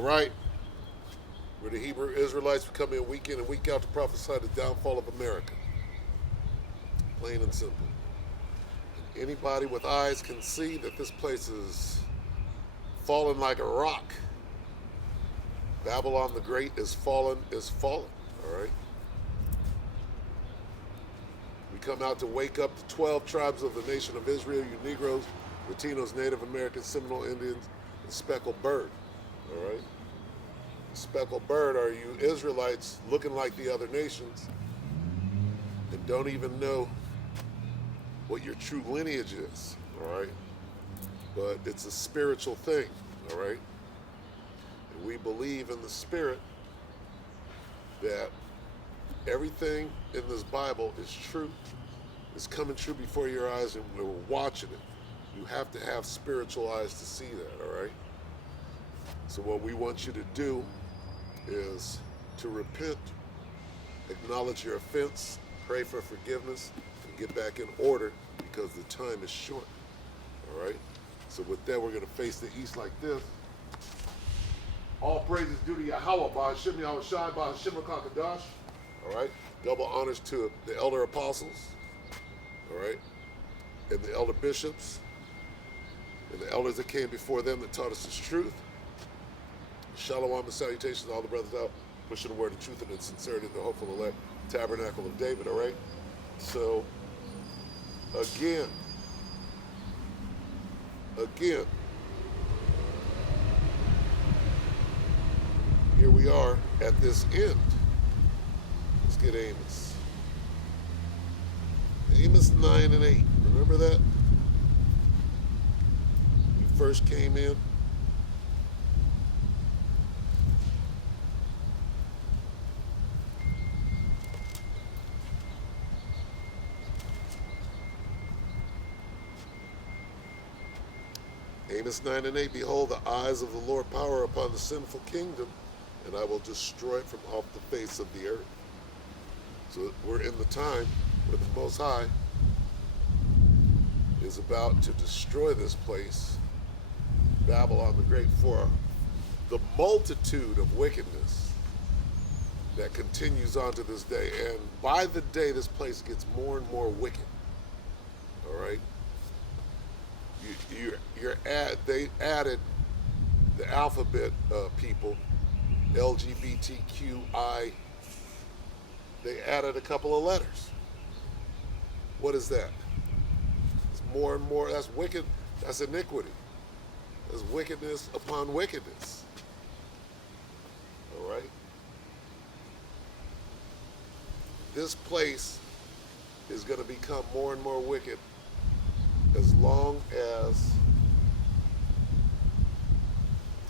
All right? Where the Hebrew Israelites would come in week in and week out to prophesy the downfall of America. Plain and simple. Anybody with eyes can see that this place is fallen like a rock. Babylon the Great is fallen, all right? We come out to wake up the 12 tribes of the nation of Israel, you Negroes, Latinos, Native Americans, Seminole Indians, and Speckled Bird, all right? Speckled Bird are you Israelites looking like the other nations and don't even know what your true lineage is, all right? But it's a spiritual thing, all right? And we believe in the spirit that everything in this Bible is true. It's coming true before your eyes and we're watching it. You have to have spiritual eyes to see that, all right? So what we want you to do is to repent, acknowledge your offense, pray for forgiveness, and get back in order because the time is short, all right? So with that, we're going to face the east like this. All praises due to Yahweh, Ba'ashim Yahushai, Ba'ashim HaKadosh, all right? Double honors to the elder apostles, all right? And the elder bishops, and the elders that came before them that taught us this truth. Shalom and salutations to all the brothers out pushing the word of truth and in sincerity in the hopeful elect tabernacle of David, all right? So, again, here we are at this end. Let's get Amos. Amos 9 and 8. Remember that? You first came in. Amos 9 and 8, behold, the eyes of the Lord power upon the sinful kingdom, and I will destroy it from off the face of the earth. So we're in the time where the Most High is about to destroy this place, Babylon the Great, for the multitude of wickedness that continues on to this day. And by the day, this place gets more and more wicked. All right? They added the alphabet people, LGBTQI. They added a couple of letters. What is that? It's more and more. That's wicked. That's iniquity. That's wickedness upon wickedness. All right? This place is going to become more and more wicked as long as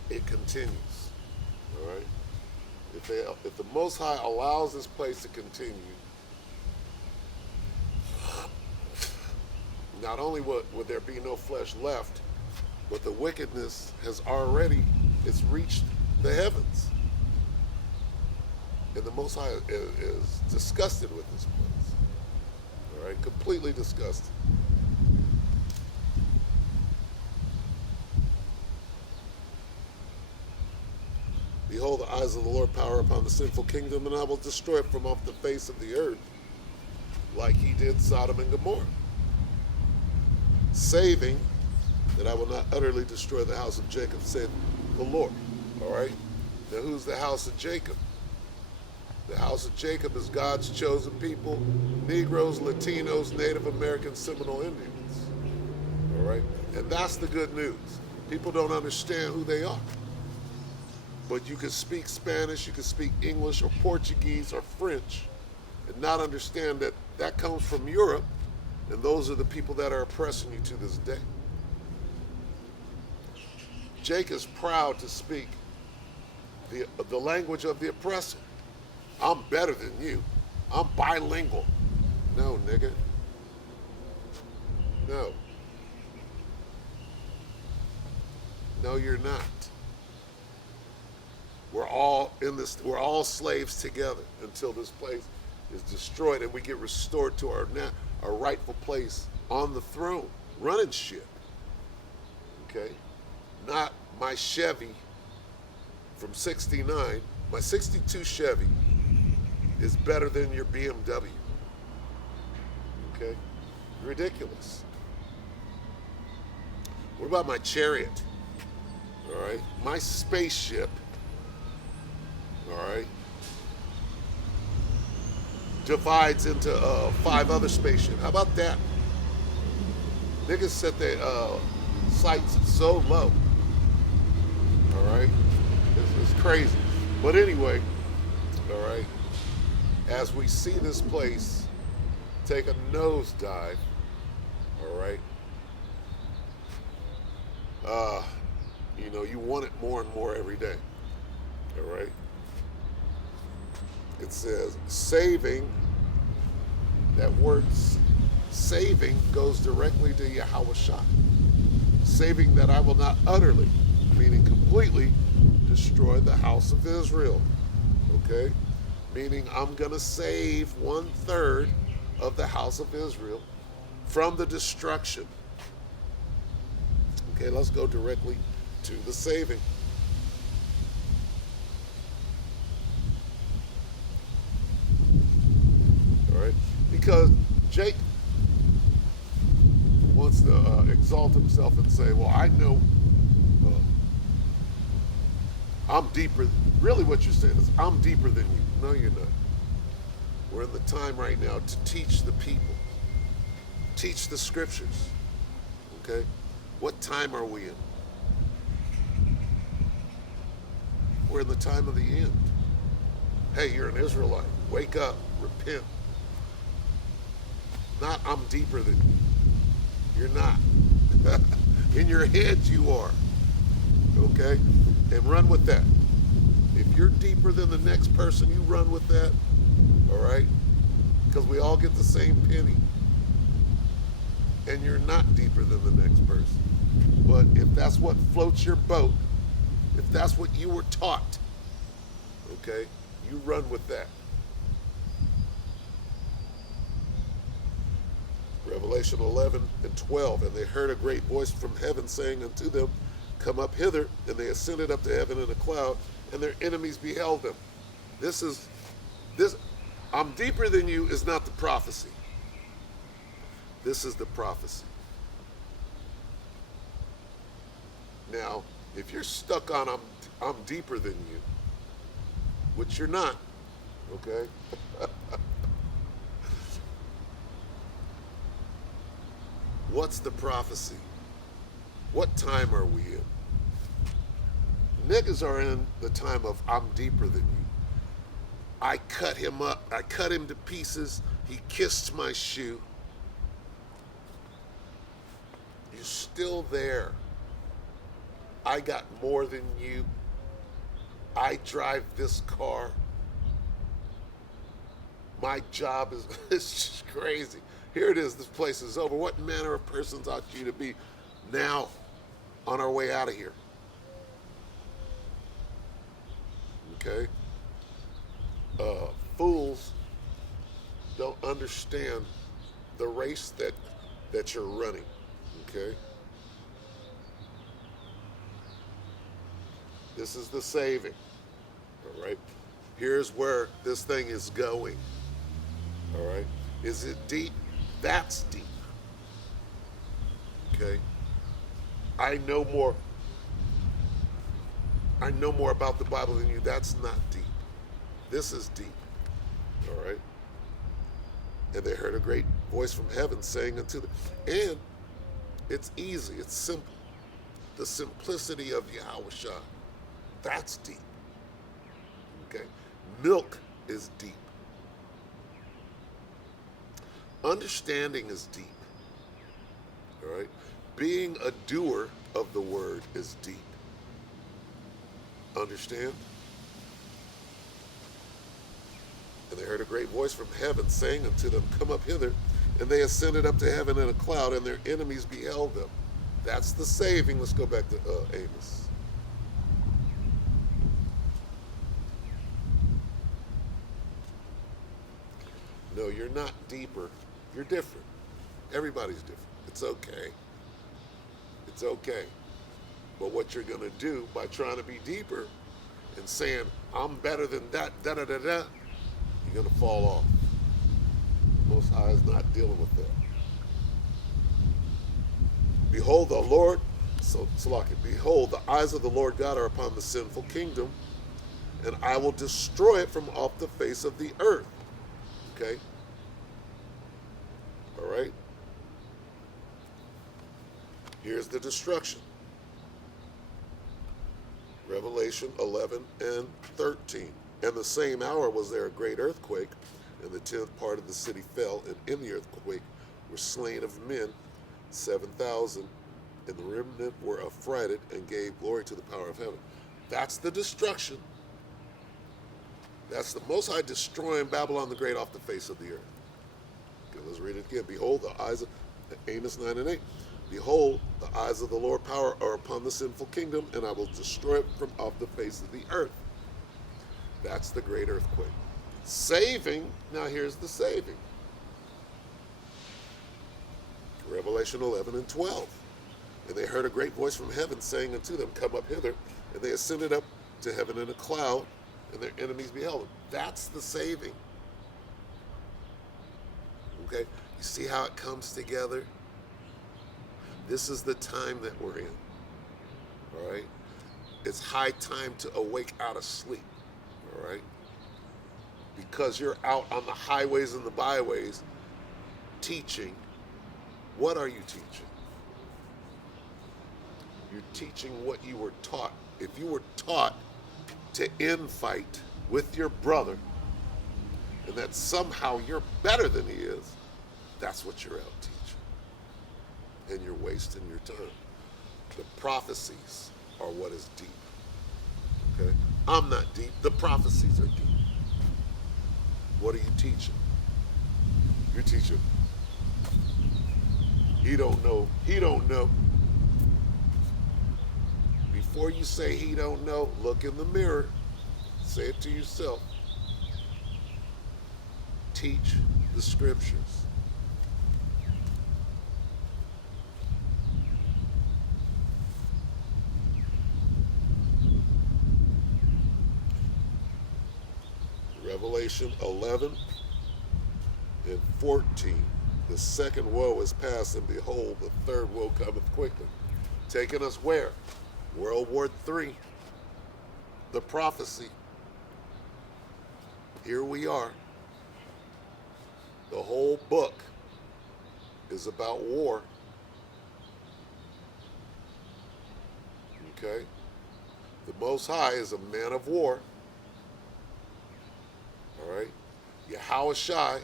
it continues, all right? If the Most High allows this place to continue, not only would there be no flesh left, but the wickedness has already, it's reached the heavens. And the Most High is disgusted with this place, all right? Completely disgusted. Behold, the eyes of the Lord power upon the sinful kingdom, and I will destroy it from off the face of the earth, like he did Sodom and Gomorrah. Saving that I will not utterly destroy the house of Jacob, said the Lord. All right? Now, who's the house of Jacob? The house of Jacob is God's chosen people, Negroes, Latinos, Native Americans, Seminole Indians. All right? And that's the good news. People don't understand who they are. But you can speak Spanish, you can speak English or Portuguese or French and not understand that that comes from Europe, and those are the people that are oppressing you to this day. Jake is proud to speak the language of the oppressor. I'm better than you. I'm bilingual. No, nigga. No. No, you're not. We're all in this, we're all slaves together until this place is destroyed and we get restored to our rightful place on the throne, running shit. Okay? Not my Chevy from 69, my 62 Chevy is better than your BMW. Okay? Ridiculous. What about my Chariot? All right? My spaceship, all right, divides into 5 other spaceships. How about that? Niggas set their sights so low. All right? It's crazy. But anyway, all right, as we see this place take a nosedive, all right, you want it more and more every day. All right? It says saving, that word saving goes directly to Yahushua. Saving that I will not utterly, meaning completely, destroy the house of Israel. Okay? Meaning I'm going to save 1/3 of the house of Israel from the destruction. Okay, let's go directly to the saving. All right? Because Jake wants to exalt himself and say, well, I know I'm deeper. Really what you're saying is, I'm deeper than you. No, you're not. We're in the time right now to teach the people. Teach the scriptures. Okay? What time are we in? We're in the time of the end. Hey, you're an Israelite. Wake up. Repent. Not, I'm deeper than you. You're not. In your head, you are. Okay? And run with that. If you're deeper than the next person, you run with that. All right? Because we all get the same penny. And you're not deeper than the next person. But if that's what floats your boat, if that's what you were taught, okay, you run with that. Revelation 11 and 12, and they heard a great voice from heaven saying unto them, come up hither, and they ascended up to heaven in a cloud, and their enemies beheld them. This, I'm deeper than you is not the prophecy. This is the prophecy. Now, if you're stuck on I'm deeper than you, which you're not, okay? What's the prophecy? What time are we in? Niggas are in the time of I'm deeper than you. I cut him up. I cut him to pieces. He kissed my shoe. You're still there. I got more than you. I drive this car. My job is it's just crazy. Here it is. This place is over. What manner of persons ought you to be now on our way out of here? Okay? Fools don't understand the race that you're running. Okay? This is the saving. All right? Here's where this thing is going. All right? Is it deep? That's deep. Okay? I know more about the Bible than you. That's not deep. This is deep. All right? And they heard a great voice from heaven saying unto them, and it's easy, it's simple. The simplicity of Yahushua, that's deep. Okay? Milk is deep. Understanding is deep. All right? Being a doer of the word is deep. Understand? And they heard a great voice from heaven saying unto them, come up hither. And they ascended up to heaven in a cloud, and their enemies beheld them. That's the saving. Let's go back to Amos. No, you're not deeper. You're different. Everybody's different. It's okay. It's okay. But what you're going to do by trying to be deeper and saying, I'm better than that, da da da da, you're going to fall off. The Most High is not dealing with that. Behold, the Lord, so Salaki, behold, the eyes of the Lord God are upon the sinful kingdom, and I will destroy it from off the face of the earth. Okay? All right? Here's the destruction. Revelation 11 and 13. And the same hour was there a great earthquake, and the 10th part of the city fell, and in the earthquake were slain of men 7,000, and the remnant were affrighted and gave glory to the power of heaven. That's the destruction. That's the Most High destroying Babylon the Great off the face of the earth. Okay, let's read it again. Behold, the eyes of Amos 9 and 8. Behold, the eyes of the Lord power are upon the sinful kingdom, and I will destroy it from off the face of the earth. That's the great earthquake. Saving, now here's the saving. Revelation 11 and 12. And they heard a great voice from heaven saying unto them, Come up hither. And they ascended up to heaven in a cloud, and their enemies beheld them. That's the saving. Okay? You see how it comes together? This is the time that we're in. All right? It's high time to awake out of sleep. All right? Because you're out on the highways and the byways teaching. What are you teaching? You're teaching what you were taught. If you were taught to infight with your brother, and that somehow you're better than he is, that's what you're out teaching. And you're wasting your time. The prophecies are what is deep. Okay? I'm not deep. The prophecies are deep. What are you teaching? You're teaching, he don't know. He don't know. Before you say he don't know, look in the mirror. Say it to yourself. Teach the scriptures. Revelation 11 and 14. The second woe is past, and behold, the third woe cometh quickly. Taking us where? World War III. The prophecy. Here we are. The whole book is about war. Okay? The Most High is a man of war. All right? Yahushua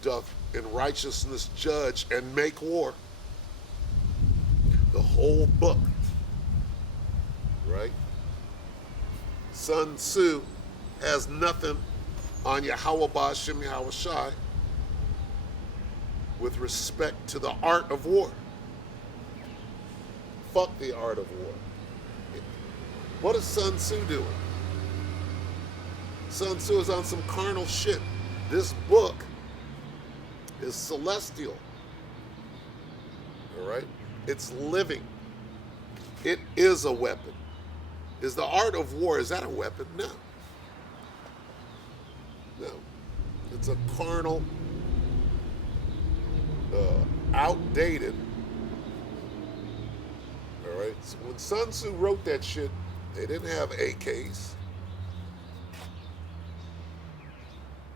doth in righteousness judge and make war. The whole book. Right? Sun Tzu has nothing on Yahweh Ba'Shem Yahushua with respect to the art of war. Fuck the art of war. What is Sun Tzu doing? Sun Tzu is on some carnal shit. This book is celestial. All right? It's living. It is a weapon. Is the art of war, is that a weapon? No. No. It's a carnal, outdated. All right? So when Sun Tzu wrote that shit, they didn't have AKs.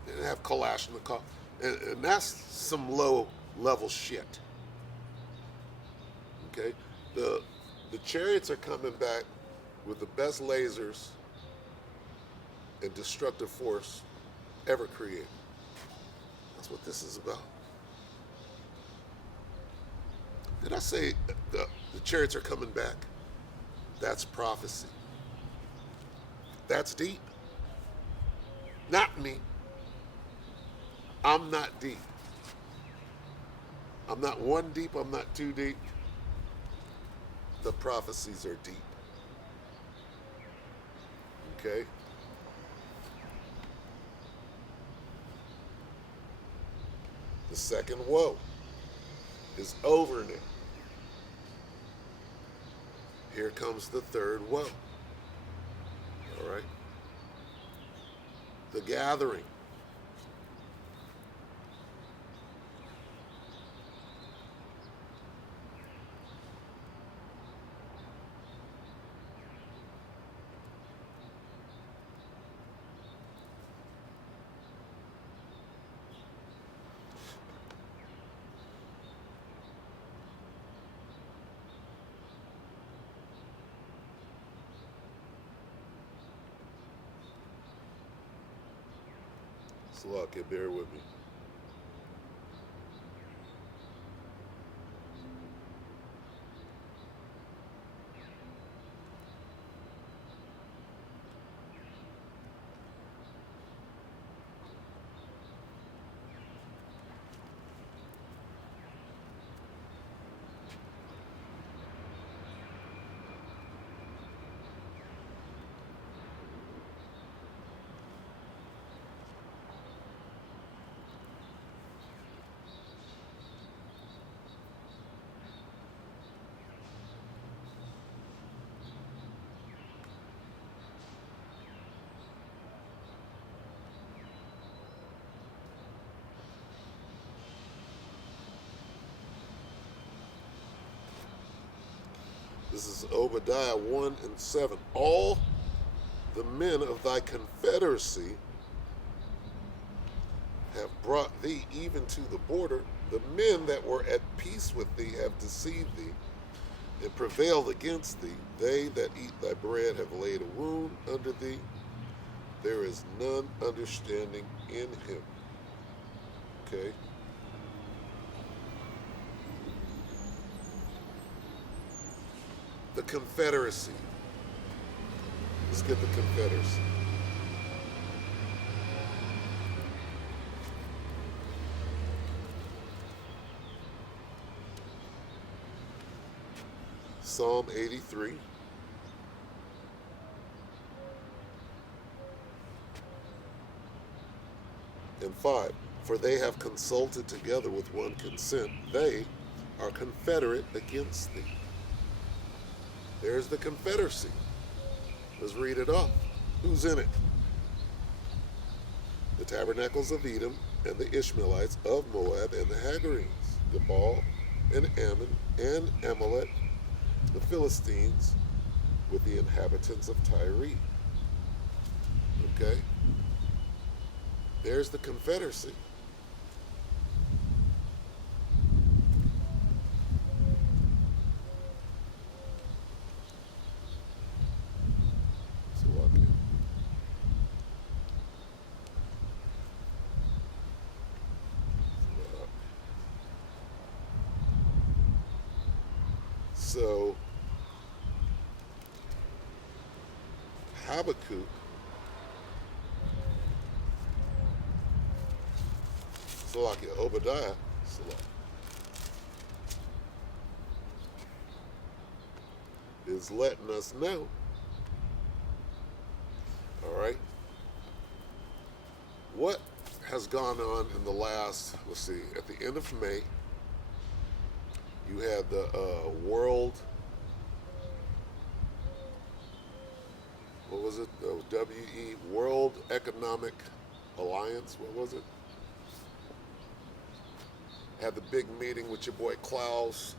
They didn't have Kalashnikov. And that's some low-level shit. Okay? The chariots are coming back with the best lasers and destructive force ever created. That's what this is about. Did I say the chariots are coming back? That's prophecy. That's deep. Not me. I'm not deep. I'm not one deep, I'm not two deep. The prophecies are deep. Okay? The second woe is over now. Here comes the third woe. All right. The Gathering. Slovakia, bear with me. This is Obadiah 1 and 7. All the men of thy confederacy have brought thee even to the border. The men that were at peace with thee have deceived thee and prevailed against thee. They that eat thy bread have laid a wound under thee. There is none understanding in him. Okay. The Confederacy. Let's get the Confederacy. Psalm 83. And 5. For they have consulted together with one consent. They are confederate against thee. There's the Confederacy. Let's read it off. Who's in it? The tabernacles of Edom and the Ishmaelites of Moab and the Hagarenes, Gebal and Ammon and Amalek, the Philistines with the inhabitants of Tyre. Okay? There's the Confederacy. So, Habakkuk Obadiah is letting us know, all right, what has gone on in the last, let's see, at the end of May, you had the World, what was it? The WE, World Economic Alliance, what was it? Had the big meeting with your boy Klaus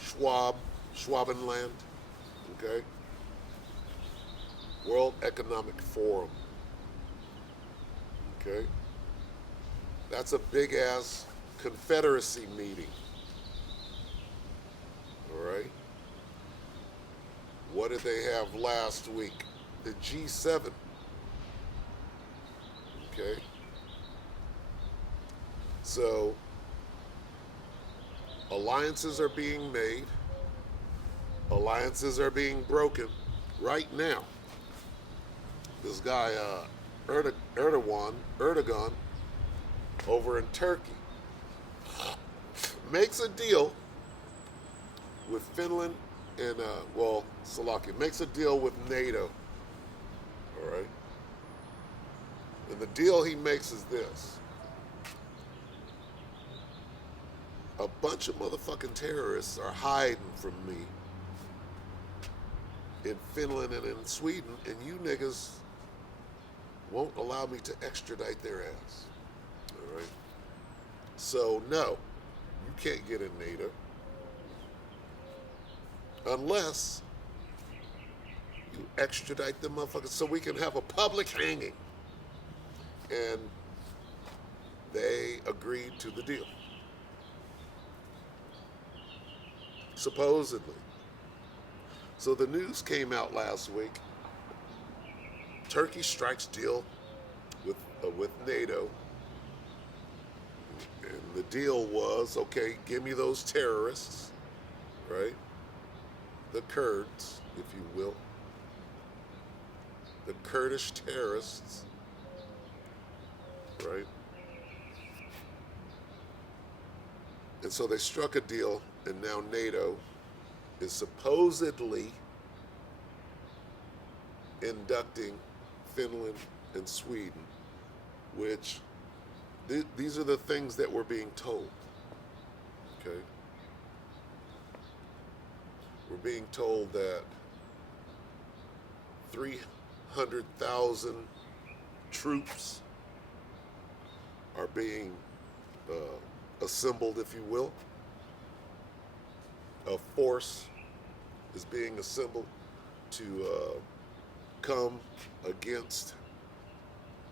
Schwab, Schwabenland, okay? World Economic Forum, okay? That's a big ass Confederacy meeting. All right. What did they have last week? The G7. Okay. So, alliances are being made. Alliances are being broken right now. This guy, Erdogan, over in Turkey, makes a deal with Finland and, Slovakia, makes a deal with NATO, all right? And the deal he makes is this. A bunch of motherfucking terrorists are hiding from me in Finland and in Sweden, and you niggas won't allow me to extradite their ass. All right? So, no, you can't get in NATO unless you extradite them motherfuckers so we can have a public hanging. And they agreed to the deal. Supposedly. So the news came out last week. Turkey strikes deal with NATO. And the deal was, okay, give me those terrorists, right? The Kurds, if you will. The Kurdish terrorists, right? And so they struck a deal, and now NATO is supposedly inducting Finland and Sweden, which these are the things that we're being told, okay? We're being told that 300,000 troops are being assembled, if you will. A force is being assembled to come against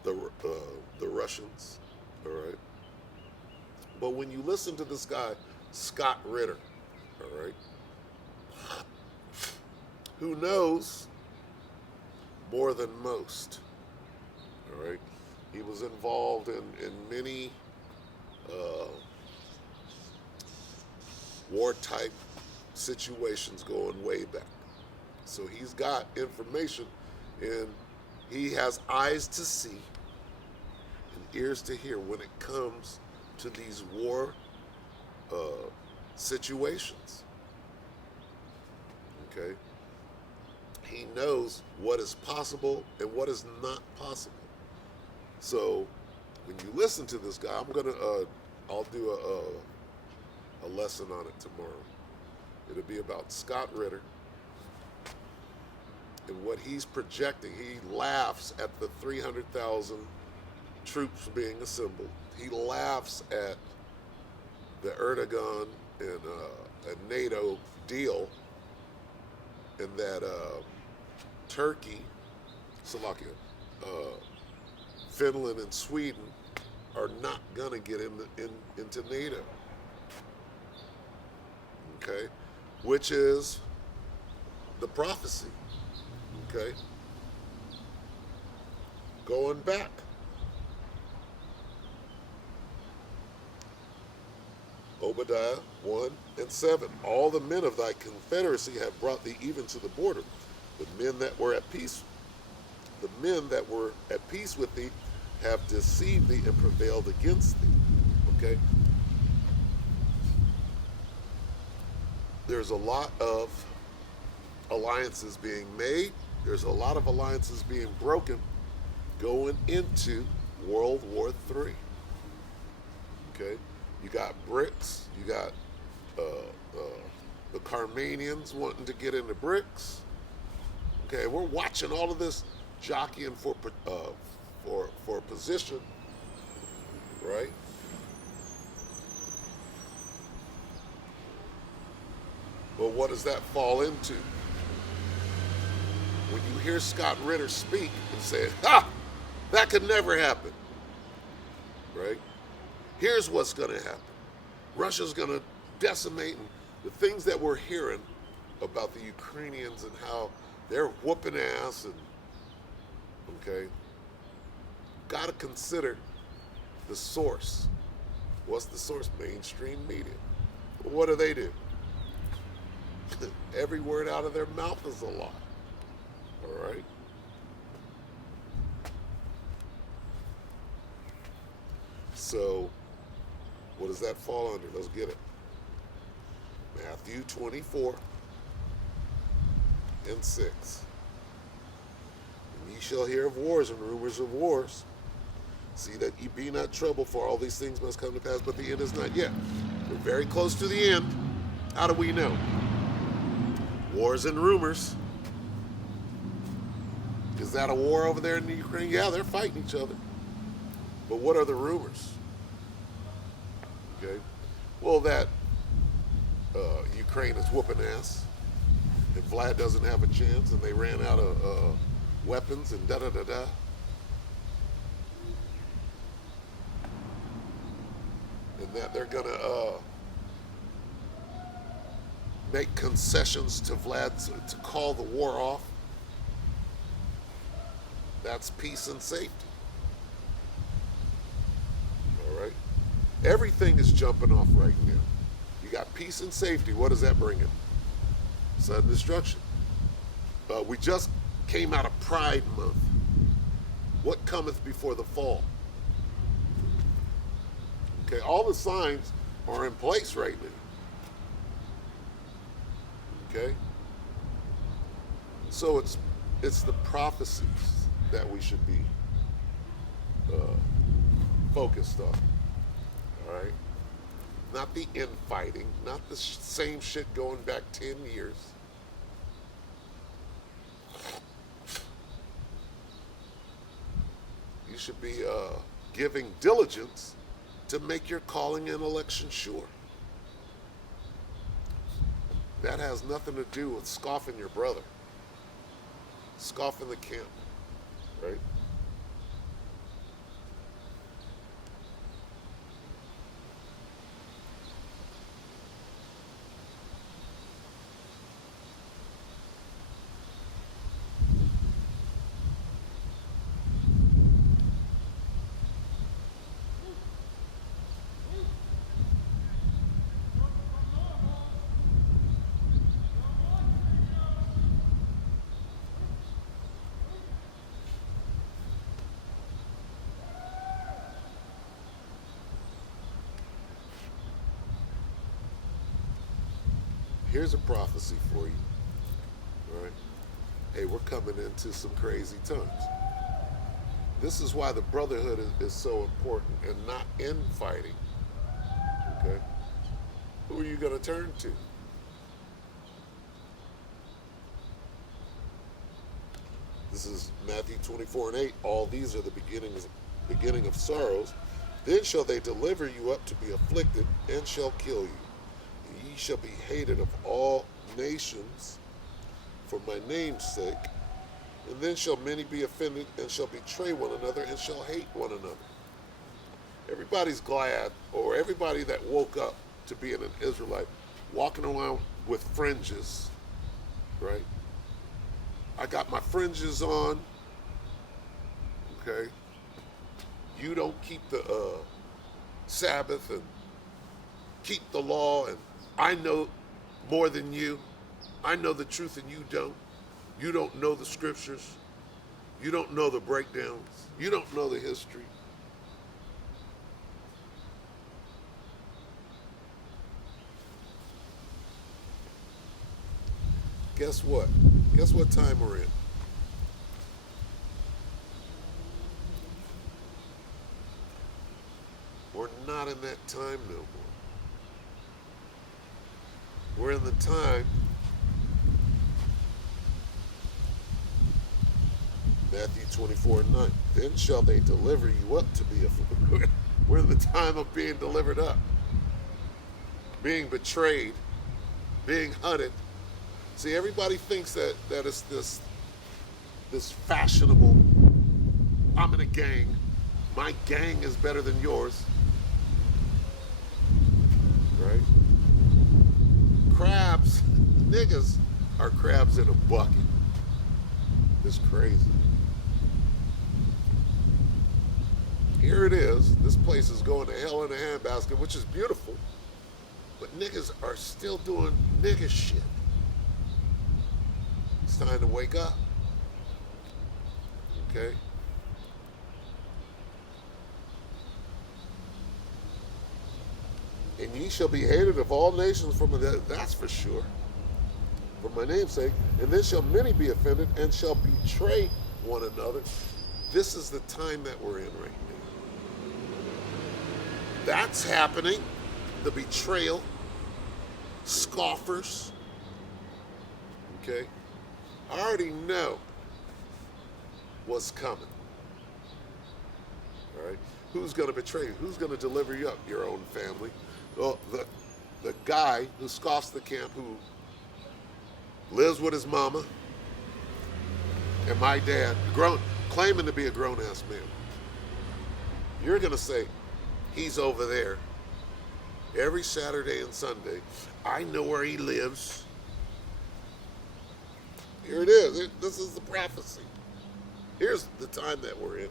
the Russians, all right? But when you listen to this guy, Scott Ritter, all right, who knows more than most, all right? He was involved in many war-type situations going way back. So he's got information, and he has eyes to see and ears to hear when it comes to these war situations. Okay? He knows what is possible and what is not possible. So when you listen to this guy, I'll do a lesson on it tomorrow. It'll be about Scott Ritter and what he's projecting. He laughs at the 300,000 troops being assembled. He laughs at the Erdogan and NATO deal, and that Turkey, Slovakia, Finland, and Sweden are not going to get into NATO. Okay? Which is the prophecy. Okay? Going back. Obadiah 1 and 7. All the men of thy confederacy have brought thee even to the border. The men that were at peace with thee have deceived thee and prevailed against thee. Okay? There's a lot of alliances being made. There's a lot of alliances being broken going into World War III. Okay? You got BRICS. You got the Carmanians wanting to get into BRICS. Okay, we're watching all of this jockeying for position, right? But what does that fall into? When you hear Scott Ritter speak and say, "Ha, that could never happen," right? Here's what's going to happen. Russia's going to decimate, and the things that we're hearing about the Ukrainians and how they're whooping ass, and okay, got to consider the source. What's the source? Mainstream media. Well, what do? Every word out of their mouth is a lie. All right? So, what does that fall under? Let's get it. Matthew 24 and 6. And ye shall hear of wars and rumors of wars. See that ye be not troubled, for all these things must come to pass, but the end is not yet. We're very close to the end. How do we know? Wars and rumors. Is that a war over there in the Ukraine? Yeah, they're fighting each other. But what are the rumors? Okay. Well, that Ukraine is whooping ass, and Vlad doesn't have a chance, and they ran out of weapons, and da da da da. And that they're gonna make concessions to Vlad to call the war off. That's peace and safety. All right. Everything is jumping off right now. You got peace and safety. What does that bring in? Sudden destruction. We just came out of Pride Month. What cometh before the fall? Okay, all the signs are in place right now. Okay? So it's the prophecies that we should be focused on. All right? Not the infighting, not the same shit going back 10 years. You should be giving diligence to make your calling and election sure. That has nothing to do with scoffing your brother, scoffing the camp, right? Here's a prophecy for you. All right. Hey, we're coming into some crazy times. This is why the brotherhood is so important and not infighting. Okay? Who are you going to turn to? This is Matthew 24:8. All these are the beginning of sorrows. Then shall they deliver you up to be afflicted, and shall kill you. Ye shall be hated of all nations for my name's sake. And then shall many be offended, and shall betray one another, and shall hate one another. Everybody's glad, or everybody that woke up to being an Israelite, walking around with fringes, right? I got my fringes on, okay? You don't keep the Sabbath and keep the law, and I know more than you. I know the truth and you don't. You don't know the scriptures. You don't know the breakdowns. You don't know the history. Guess what? Guess what time we're in? We're not in that time no more. We're in the time, Matthew 24:9. Then shall they deliver you up to be afflicted. We're in the time of being delivered up, being betrayed, being hunted. See, everybody thinks that it's this fashionable, I'm in a gang, my gang is better than yours, right? Crabs, niggas are crabs in a bucket. It's crazy. Here it is. This place is going to hell in a handbasket, which is beautiful. But niggas are still doing nigga shit. It's time to wake up. Okay? And ye shall be hated of all nations from that's for sure. For my name's sake. And then shall many be offended and shall betray one another. This is the time that we're in right now. That's happening. The betrayal. Scoffers. Okay? I already know was coming. All right? Who's going to betray you? Who's going to deliver you up? Your own family. Well, the guy who scoffs the camp, who lives with his mama and my dad, claiming to be a grown-ass man. You're going to say, he's over there every Saturday and Sunday. I know where he lives. Here it is. This is the prophecy. Here's the time that we're in.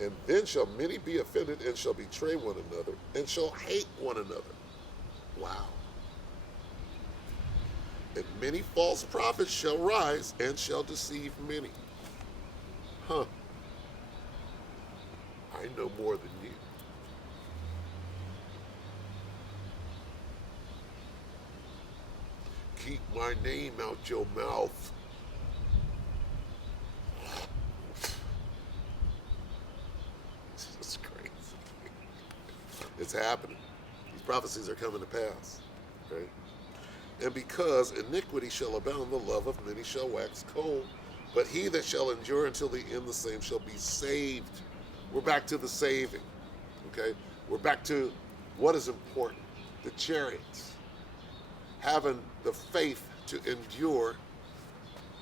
And then shall many be offended and shall betray one another and shall hate one another. Wow. And many false prophets shall rise and shall deceive many. Huh. I know more than you. Keep my name out your mouth. This is crazy. It's happening. These prophecies are coming to pass. Right? And because iniquity shall abound, the love of many shall wax cold. But he that shall endure until the end, the same shall be saved. We're back to the saving. Okay? We're back to what is important. The chariots. Having the faith to endure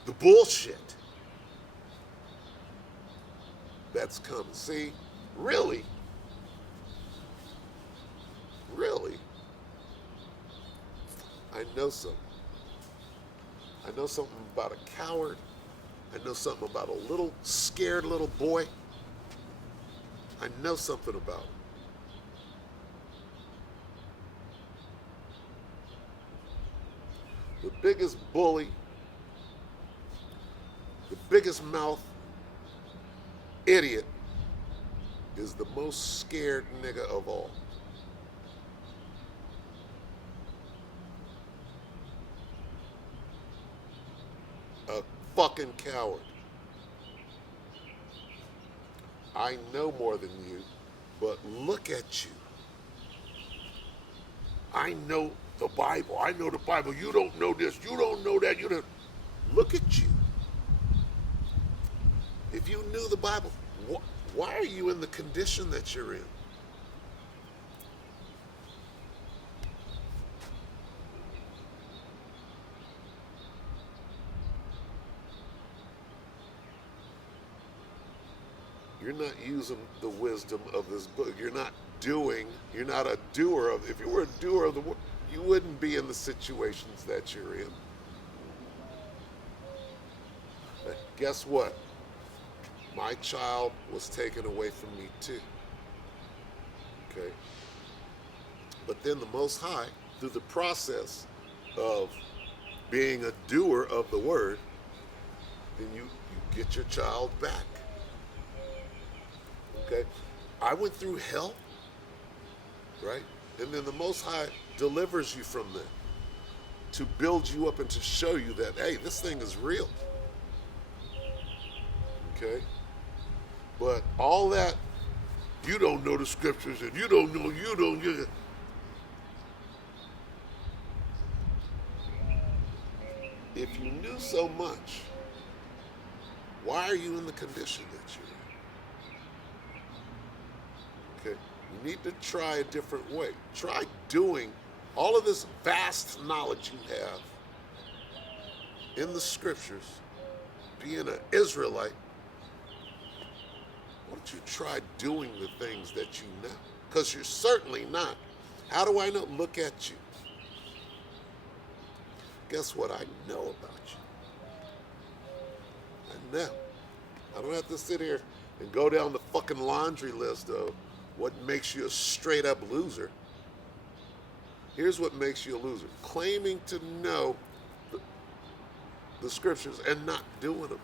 the bullshit that's coming. See, really, I know something. I know something about a coward. I know something about a little scared little boy. I know something about him. The biggest bully, the biggest mouth idiot is the most scared nigga of all. A fucking coward. I know more than you, but look at you. I know the Bible. I know the Bible. You don't know this. You don't know that. You don't. Look at you. If you knew the Bible, why are you in the condition that you're in? You're not using the wisdom of this book. You're not a doer of, if you were a doer of the word, you wouldn't be in the situations that you're in. But guess what? My child was taken away from me too. Okay? But then the Most High, through the process of being a doer of the word, then you get your child back. Okay? I went through hell, right? And then the Most High delivers you from that to build you up and to show you that, hey, this thing is real. Okay? But all that, you don't know the scriptures and you don't. If you knew so much, why are you in the condition that you're in? Okay? You need to try a different way. Try doing all of this vast knowledge you have in the scriptures, being an Israelite. Why don't you try doing the things that you know? Because you're certainly not. How do I know? Look at you. Guess what? I know about you. I know. I don't have to sit here and go down the fucking laundry list of what makes you a straight up loser. Here's what makes you a loser. Claiming to know the scriptures and not doing them.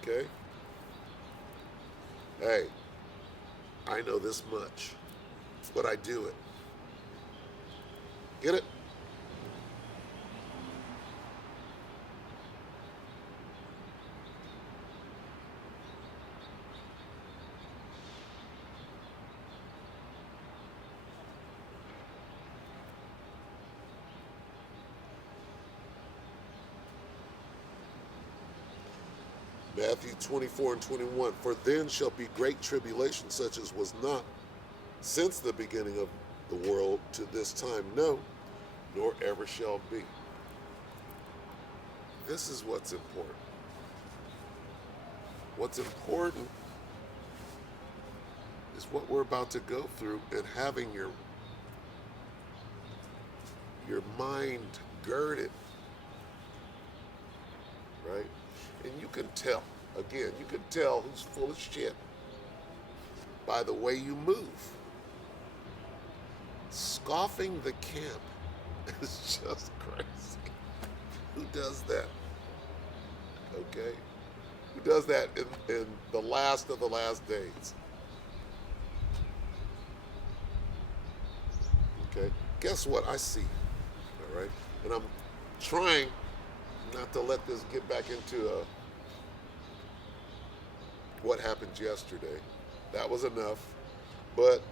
Okay? Hey, I know this much, but I do it. Get it? Matthew 24 and 21. For then shall be great tribulation, such as was not since the beginning of the world to this time, no, nor ever shall be. This is what's important. What's important is what we're about to go through, and having your mind girded, right? And you can tell, again, you can tell who's full of shit by the way you move. Scoffing the camp is just crazy. Who does that? Okay? Who does that in the last of the last days? Okay? Guess what? I see. All right? And I'm trying not to let this get back into what happened yesterday. That was enough. But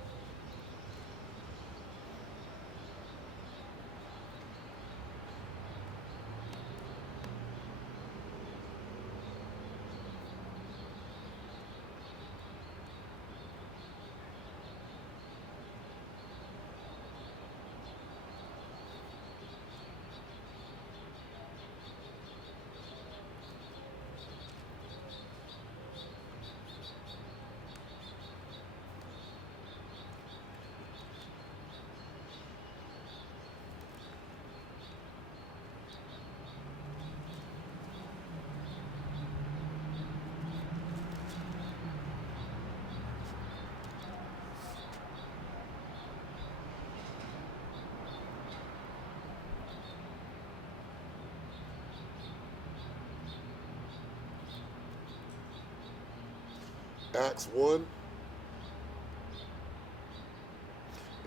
Acts 1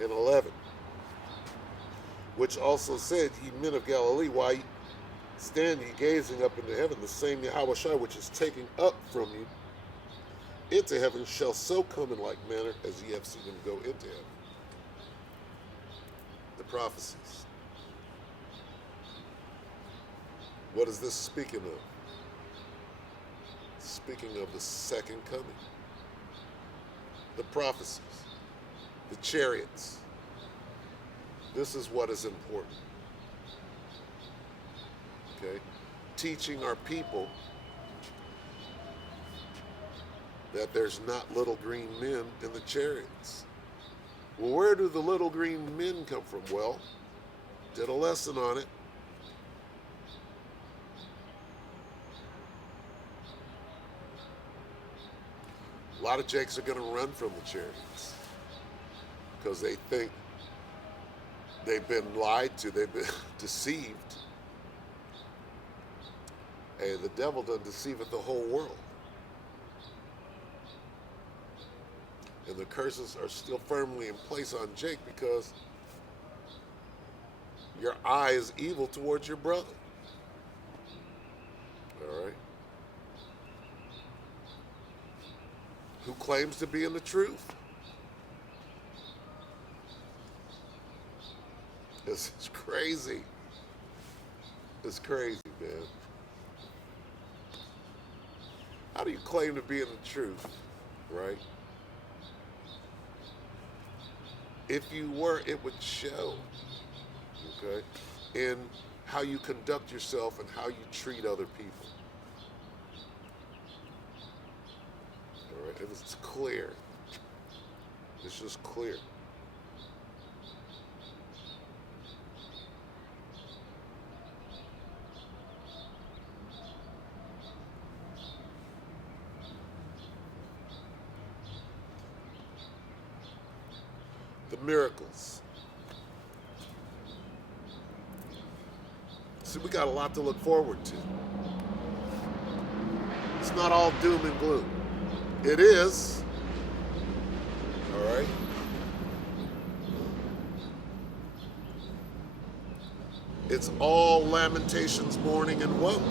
and 11, which also said, ye men of Galilee, why stand ye gazing up into heaven? The same Yahushua which is taken up from you into heaven shall so come in like manner as ye have seen him go into heaven. The prophecies. What is this speaking of? Speaking of the second coming. The prophecies. The chariots. This is what is important. Okay? Teaching our people that there's not little green men in the chariots. Well, where do the little green men come from? Well, did a lesson on it. A lot of jakes are going to run from the chariots because they think they've been lied to, they've been deceived. And the devil doesn't deceiveth the whole world. And the curses are still firmly in place on Jake because your eye is evil towards your brother. All right? Who claims to be in the truth. This is crazy. It's crazy, man. How do you claim to be in the truth, right? If you were, it would show, okay, in how you conduct yourself and how you treat other people. All right, and it's clear. It's just clear. The miracles. See, we got a lot to look forward to. It's not all doom and gloom. It is. All right. It's all lamentations, mourning, and woe.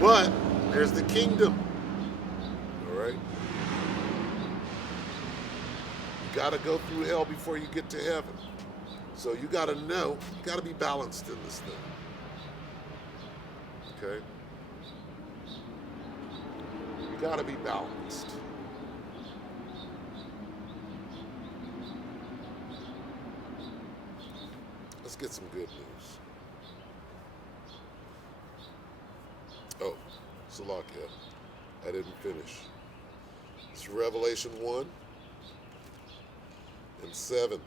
But there's the kingdom. All right. You got to go through hell before you get to heaven. So you got to know, you got to be balanced in this thing. Okay? You got to be balanced. Let's get some good news. Oh, Salakia. I didn't finish. It's Revelation 1 and 7.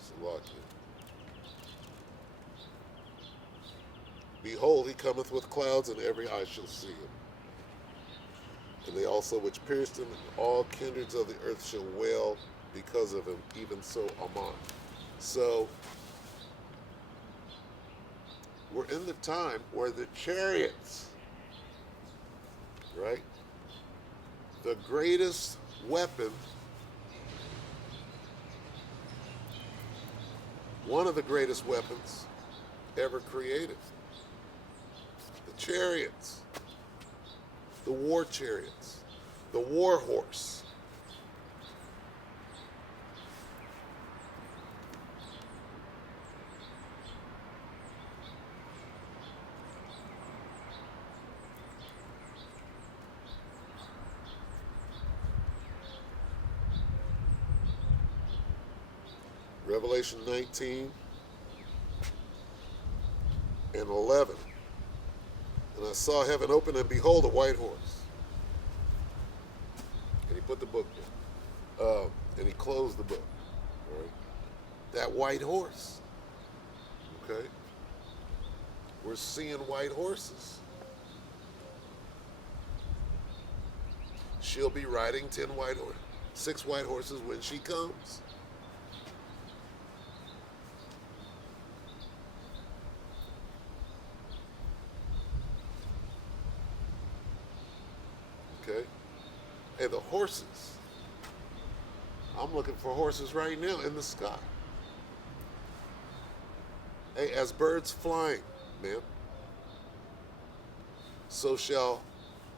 Salakia. Behold, he cometh with clouds, and every eye shall see him. And they also which pierced him, and all kindreds of the earth shall wail because of him, even so Amen. So, we're in the time where the chariots, right? The greatest weapon, one of the greatest weapons ever created. The chariots, the war chariots, the war horse. Revelation 19 and 11. And I saw heaven open, and behold, a white horse. And he put the book there. And he closed the book. All right? That white horse. Okay? We're seeing white horses. She'll be riding 6 white horses when she comes. Okay? Hey, the horses. I'm looking for horses right now in the sky. Hey, as birds flying, man, so shall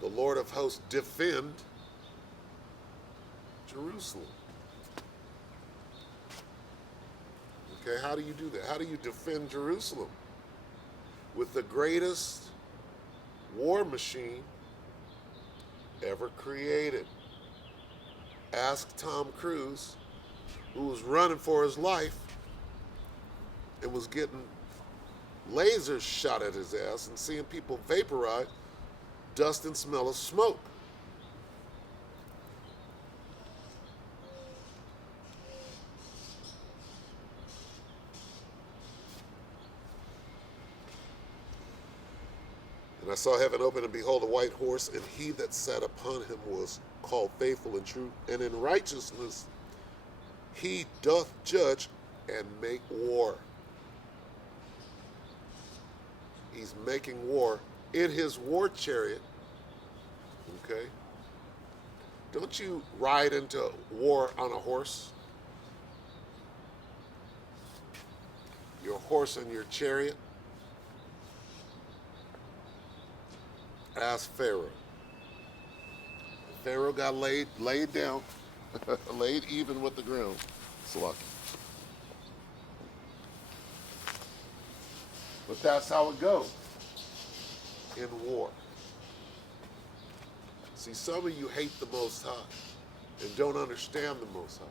the Lord of hosts defend Jerusalem. Okay, how do you do that? How do you defend Jerusalem? With the greatest war machine ever created. Ask Tom Cruise, who was running for his life and was getting lasers shot at his ass and seeing people vaporize, dust and smell of smoke. And I saw heaven open, and behold, a white horse, and he that sat upon him was called Faithful and True, and in righteousness he doth judge and make war. He's making war in his war chariot. Okay? Don't you ride into war on a horse? Your horse and your chariot? Ask Pharaoh. Pharaoh got laid down, laid even with the ground. Slucky. But that's how it goes in war. See, some of you hate the Most High and don't understand the Most High.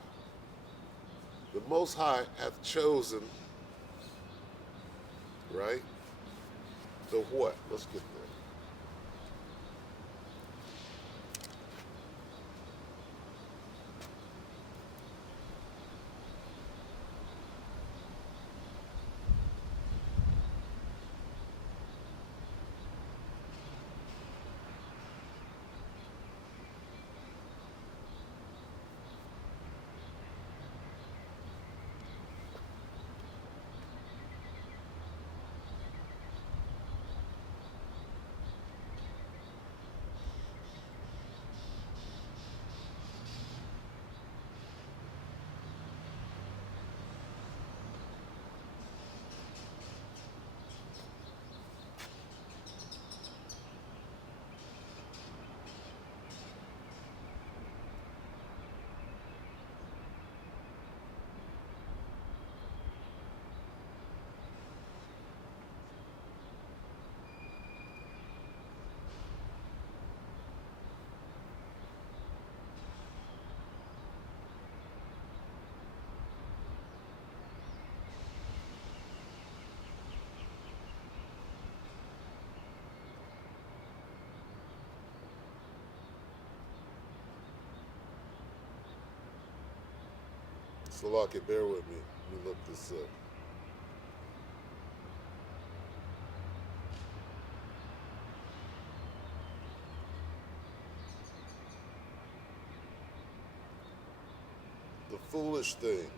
The Most High hath chosen, right, the what? Let's get there. Slovakia, bear with me. Let me look this up. The foolish things.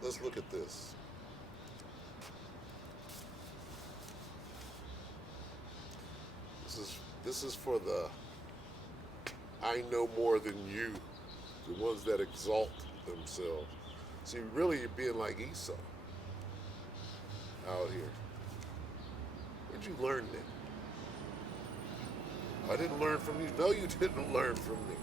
Let's look at this. This is for the I know more than you, the ones that exalt themselves. See, really, you're being like Esau out here. Where'd you learn that? I didn't learn from you. No, you didn't learn from me.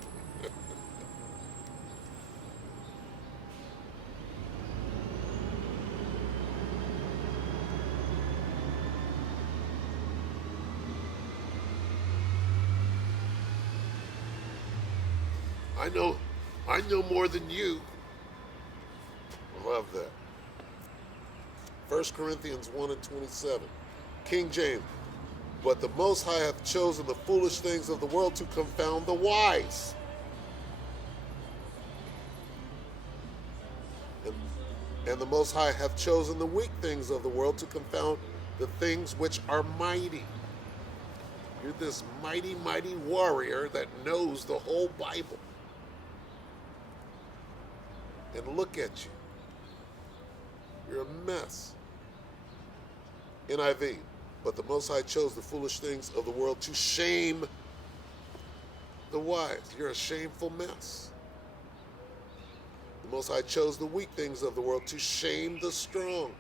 I know more than you. I love that. 1 Corinthians 1 and 27. King James. But the Most High hath chosen the foolish things of the world to confound the wise. And the Most High hath chosen the weak things of the world to confound the things which are mighty. You're this mighty, mighty warrior that knows the whole Bible. And look at you. You're a mess. NIV. But the Most High chose the foolish things of the world to shame the wise. You're a shameful mess. The Most High chose the weak things of the world to shame the strong.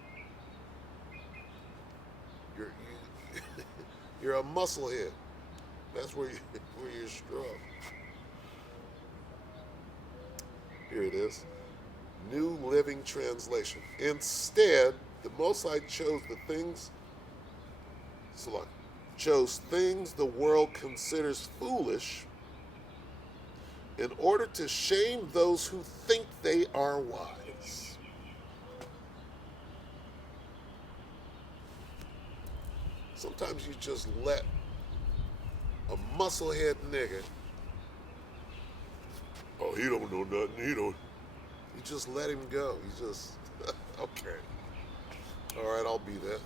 You're a musclehead. That's where you're strong. Here it is. New Living Translation. Instead, the Most High chose things the world considers foolish in order to shame those who think they are wise. Sometimes you just let a musclehead nigga, oh, he don't know nothing, you just let him go. You just, okay. All right, I'll be that.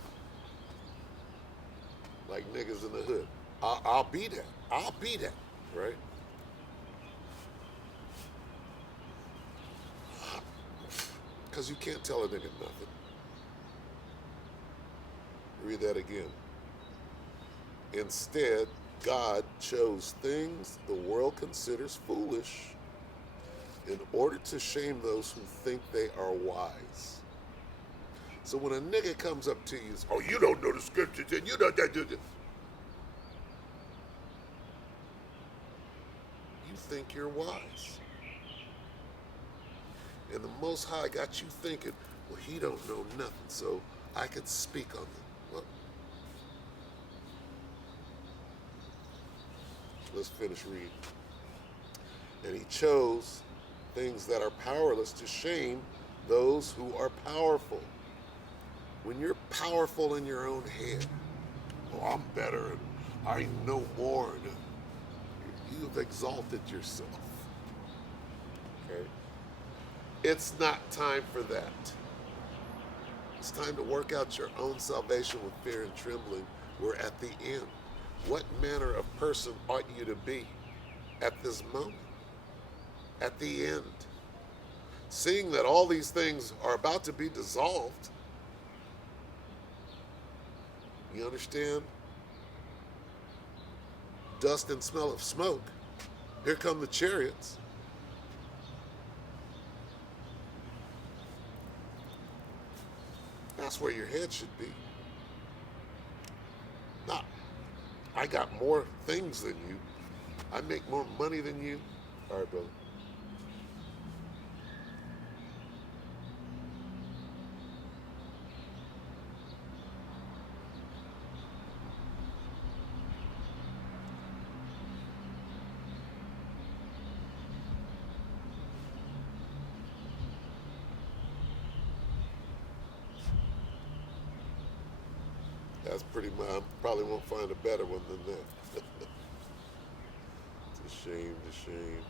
Like niggas in the hood. I'll be that. I'll be that, right? Because you can't tell a nigga nothing. Read that again. Instead, God chose things the world considers foolish in order to shame those who think they are wise. So when a nigga comes up to you, oh, you don't know the scriptures, and you don't do this. You think you're wise. And the Most High got you thinking, well, he don't know nothing, so I could speak on them. Well, let's finish reading. And he chose things that are powerless to shame those who are powerful. When you're powerful in your own head, oh, I'm better and I know more, and you've exalted yourself. Okay? It's not time for that. It's time to work out your own salvation with fear and trembling. We're at the end. What manner of person ought you to be at this moment? At the end. Seeing that all these things are about to be dissolved, you understand? Dust and smell of smoke. Here come the chariots. That's where your head should be. Not, I got more things than you. I make more money than you. All right, brother. That's pretty much. I probably won't find a better one than that. It's a shame. It's a shame.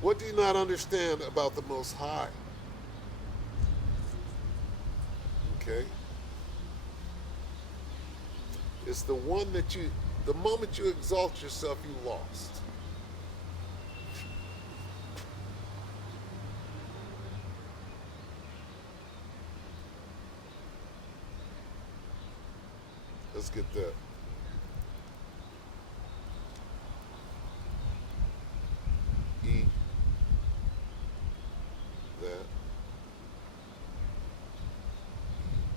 What do you not understand about the Most High? Okay, it's the one that you. The moment you exalt yourself, you lost. Let's get that. E that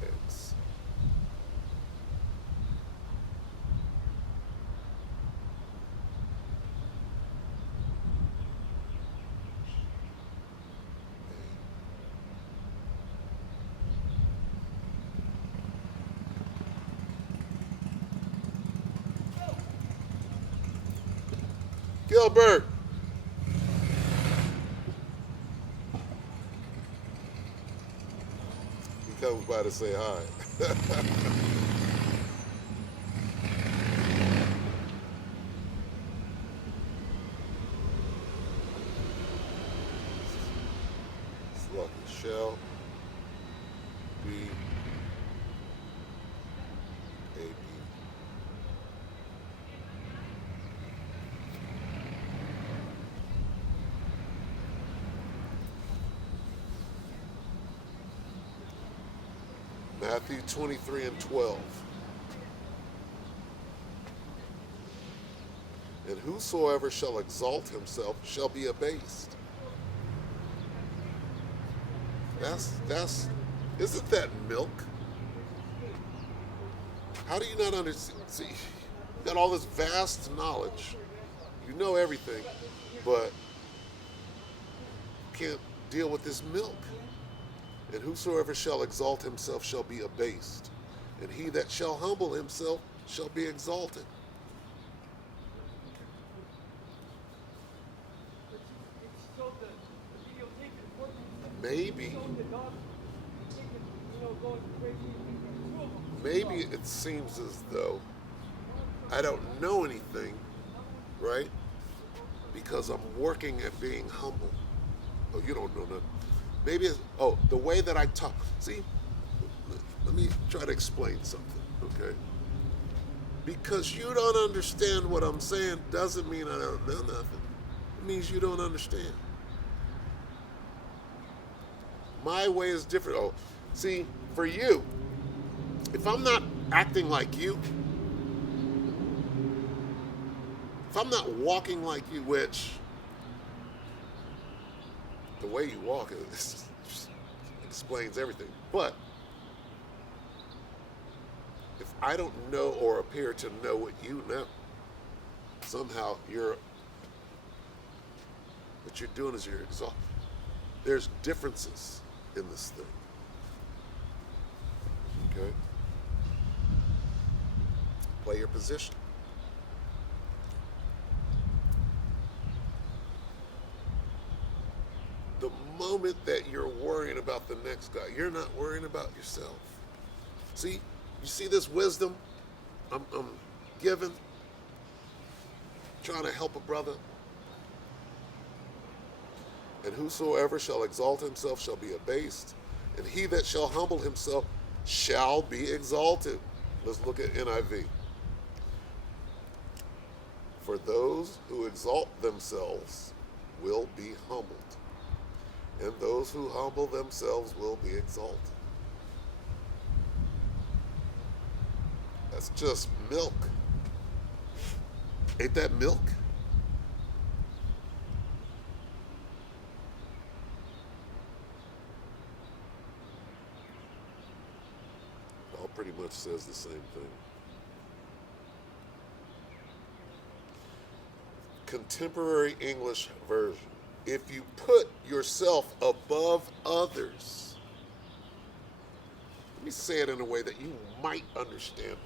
X. Gilbert, he comes by to say hi. It's lucky. Shall be a B. Matthew 23 and 12. And whosoever shall exalt himself shall be abased. Isn't that milk? How do you not understand? See, you got all this vast knowledge. You know everything, but can't deal with this milk. And whosoever shall exalt himself shall be abased. And he that shall humble himself shall be exalted. Maybe, maybe it seems as though I don't know anything, right? Because I'm working at being humble. Oh, you don't know nothing. Maybe it's, oh, the way that I talk. See, let me try to explain something, okay? Because you don't understand what I'm saying doesn't mean I don't know nothing. It means you don't understand. My way is different. Oh, see, for you, if I'm not acting like you, if I'm not walking like you, which the way you walk is, explains everything. But if I don't know or appear to know what you know, somehow what you're doing is you're exalted. There's differences in this thing. Okay? Play your position. The moment that you're worrying about the next guy, you're not worrying about yourself. See, you see this wisdom I'm giving, trying to help a brother. And whosoever shall exalt himself shall be abased, and he that shall humble himself shall be exalted. Let's look at NIV. For those who exalt themselves will be humbled, and those who humble themselves will be exalted. That's just milk. Ain't that milk? All pretty much says the same thing. Contemporary English Version. If you put yourself above others, let me say it in a way that you might understand it.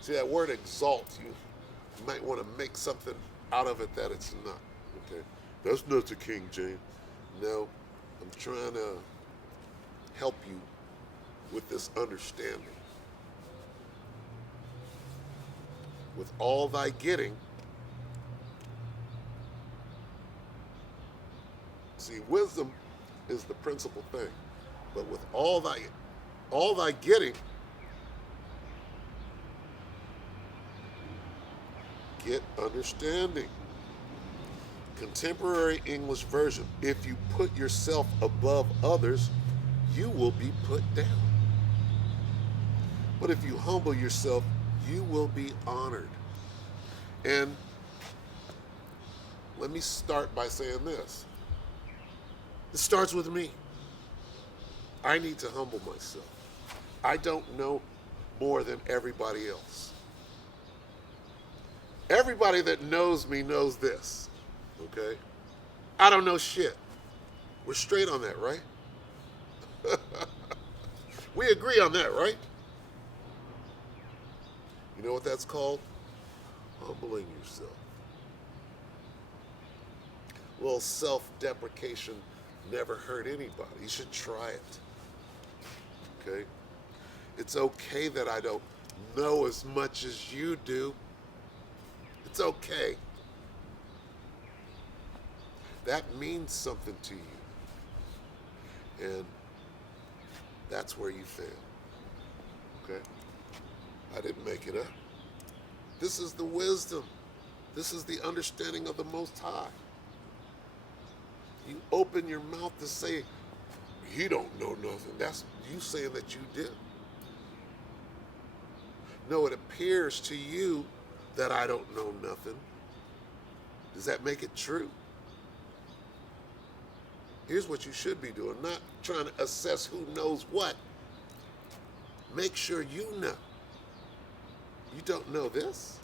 See, that word exalt, you might want to make something out of it that it's not. Okay? That's not the King James. No, I'm trying to help you with this understanding. With all thy getting, see, wisdom is the principal thing. But with all thy getting, get understanding. Contemporary English Version. If you put yourself above others, you will be put down. But if you humble yourself, you will be honored. And let me start by saying this. It starts with me. I need to humble myself. I don't know more than everybody else. Everybody that knows me knows this, okay? I don't know shit. We're straight on that, right? We agree on that, right? You know what that's called? Humbling yourself. A little self-deprecation never hurt anybody. You should try it. Okay? It's okay that I don't know as much as you do. It's okay. That means something to you. And that's where you fail. Okay? I didn't make it up. This is the wisdom. This is the understanding of the Most High. You open your mouth to say, he don't know nothing. That's you saying that you do. No, it appears to you that I don't know nothing. Does that make it true? Here's what you should be doing. Not trying to assess who knows what. Make sure you know. You don't know this?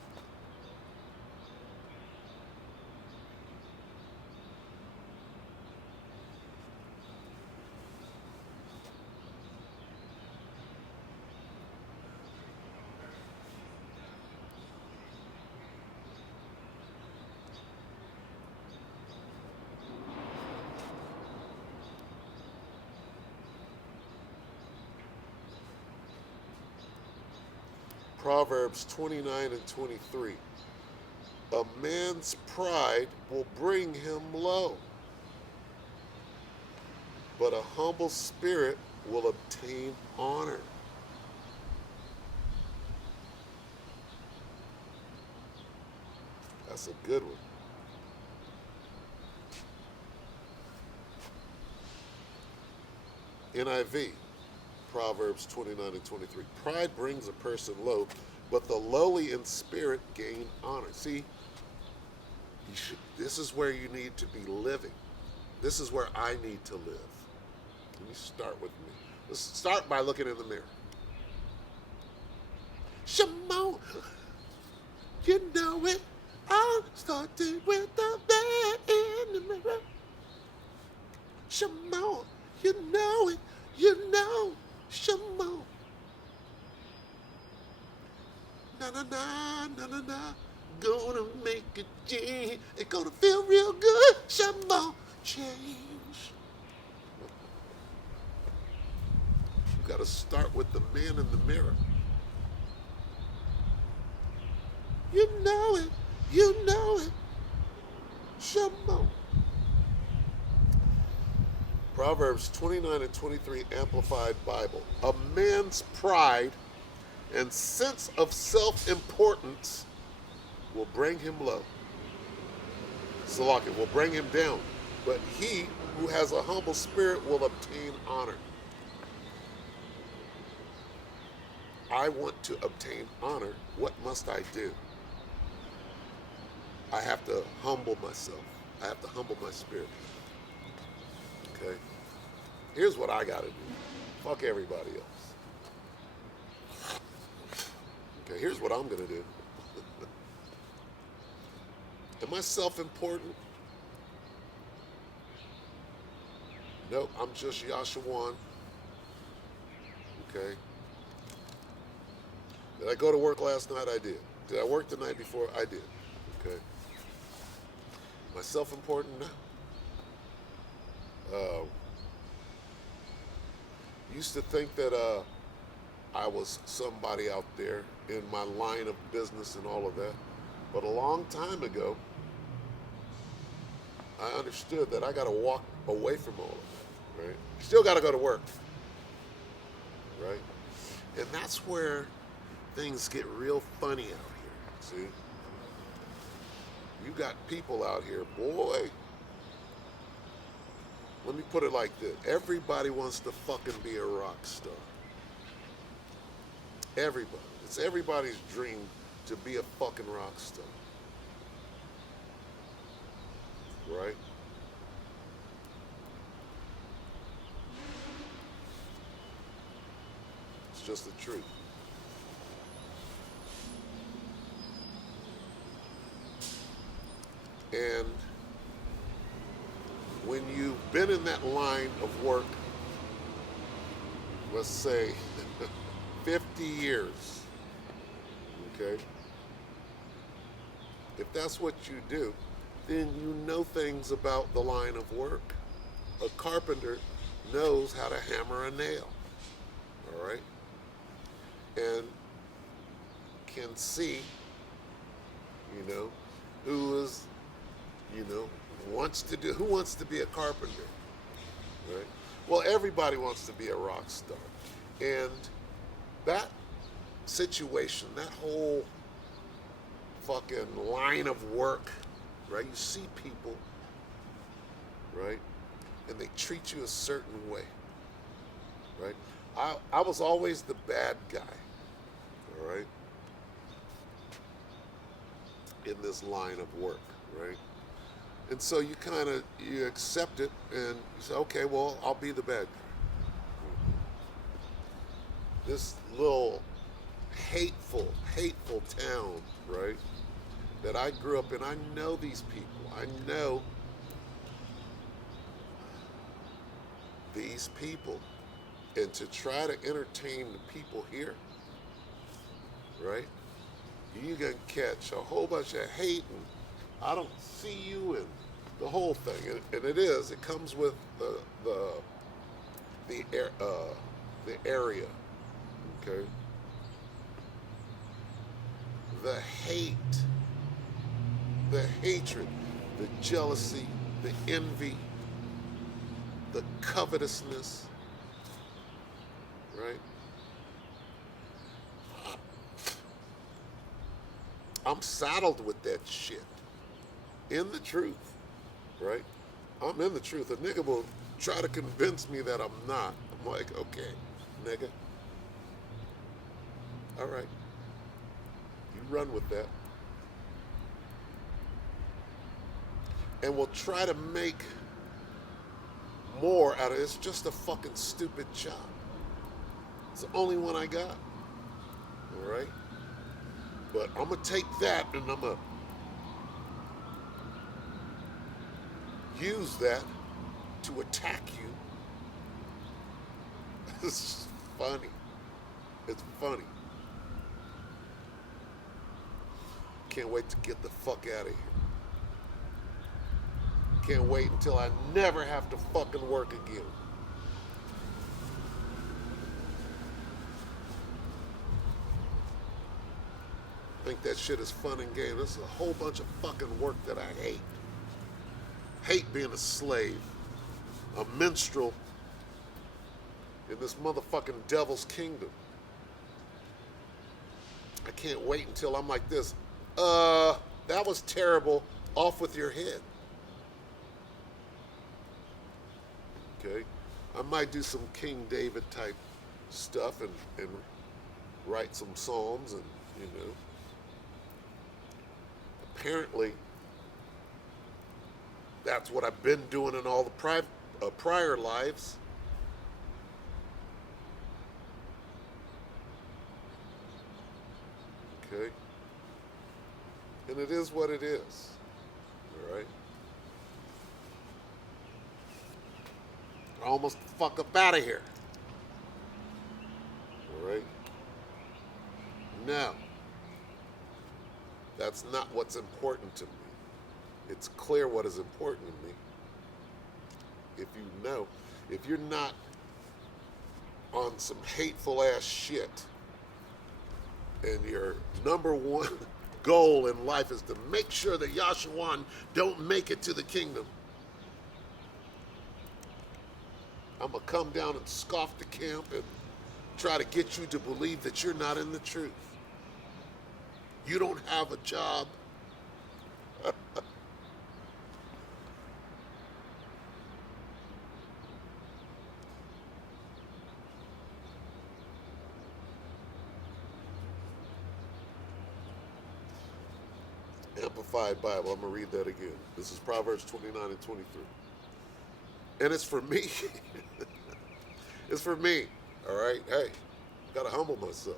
Proverbs 29 and 23. A man's pride will bring him low, but a humble spirit will obtain honor. That's a good one. NIV, Proverbs 29 and 23. Pride brings a person low, but the lowly in spirit gain honor. See, this is where you need to be living. This is where I need to live. Let me start with me. Let's start by looking in the mirror. Shimon, you know it. I started with the man in the mirror. Shimon, you know it. You know, Shimon. Na na na na na na. Gonna make a change. It's gonna feel real good. Shimon, change. You gotta start with the man in the mirror. You know it. You know it. Shimon. Proverbs 29 and 23 Amplified Bible. A man's pride and sense of self-importance will bring him low. Salaki will bring him down. But he who has a humble spirit will obtain honor. I want to obtain honor. What must I do? I have to humble myself. I have to humble my spirit. Okay? Here's what I gotta do. Fuck everybody else. Okay, here's what I'm gonna do. Am I self-important? Nope, I'm just Yashawan. Okay. Did I go to work last night? I did. Did I work the night before? I did. Okay. Am I self-important? No. Uh, used to think that I was somebody out there in my line of business and all of that. But a long time ago, I understood that I got to walk away from all of that, right? Still got to go to work, right? And that's where things get real funny out here, see? You got people out here, boy. Let me put it like this. Everybody wants to fucking be a rock star. Everybody. It's everybody's dream to be a fucking rock star. Right? It's just the truth. And when you've been in that line of work, let's say 50 years, okay? If that's what you do, then you know things about the line of work. A carpenter knows how to hammer a nail, all right? And can see, who is, who wants to be a carpenter, right? Well, everybody wants to be a rock star. And that situation, that whole fucking line of work, right? You see people, right? And they treat you a certain way, right? I was always the bad guy, all right? In this line of work, right? And so you accept it and you say, okay, well, I'll be the bad guy. This little hateful town, right, that I grew up in, I know these people. I know these people. And to try to entertain the people here, right, you can catch a whole bunch of hate and I don't see you and the whole thing. And it comes with the area, okay? The hate, the hatred, the jealousy, the envy, the covetousness, right? I'm saddled with that shit. In the truth, right? I'm in the truth. A nigga will try to convince me that I'm not. I'm like, okay, nigga. All right. You run with that. And we'll try to make more out of it. It's just a fucking stupid job. It's the only one I got. All right? But I'm going to take that and I'm going to use that to attack you. It's funny. It's funny. Can't wait to get the fuck out of here. Can't wait until I never have to fucking work again. Think that shit is fun and game. This is a whole bunch of fucking work that I hate. Hate being a slave, a minstrel in this motherfucking devil's kingdom. I can't wait until I'm like this. That was terrible. Off with your head. Okay? I might do some King David type stuff and write some psalms and, apparently that's what I've been doing in all the prior lives. Okay? And it is what it is. All right? Almost fuck up out of here. All right? Now, that's not what's important to me. It's clear what is important to me. If you know, if you're not on some hateful ass shit and your number one goal in life is to make sure that Yashawan don't make it to the kingdom, I'm going to come down and scoff the camp and try to get you to believe that you're not in the truth. You don't have a job. Amplified Bible. I'm going to read that again. This is Proverbs 29 and 23. And it's for me. It's for me. All right? Hey, got to humble myself.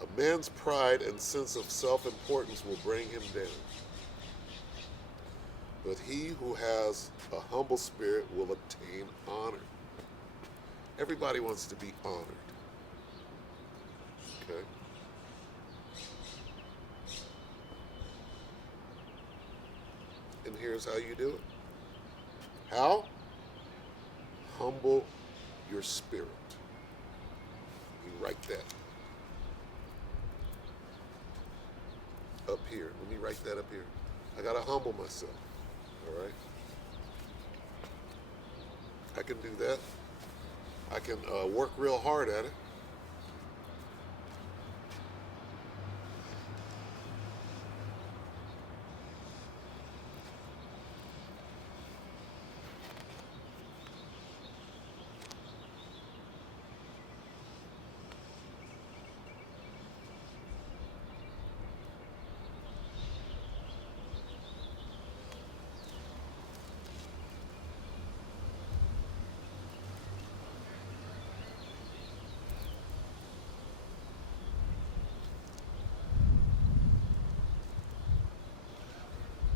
A man's pride and sense of self-importance will bring him down. But he who has a humble spirit will obtain honor. Everybody wants to be honored. Okay? And here's how you do it. How? Humble your spirit. You write that up here. Let me write that up here. I got to humble myself. All right? I can do that. I can work real hard at it.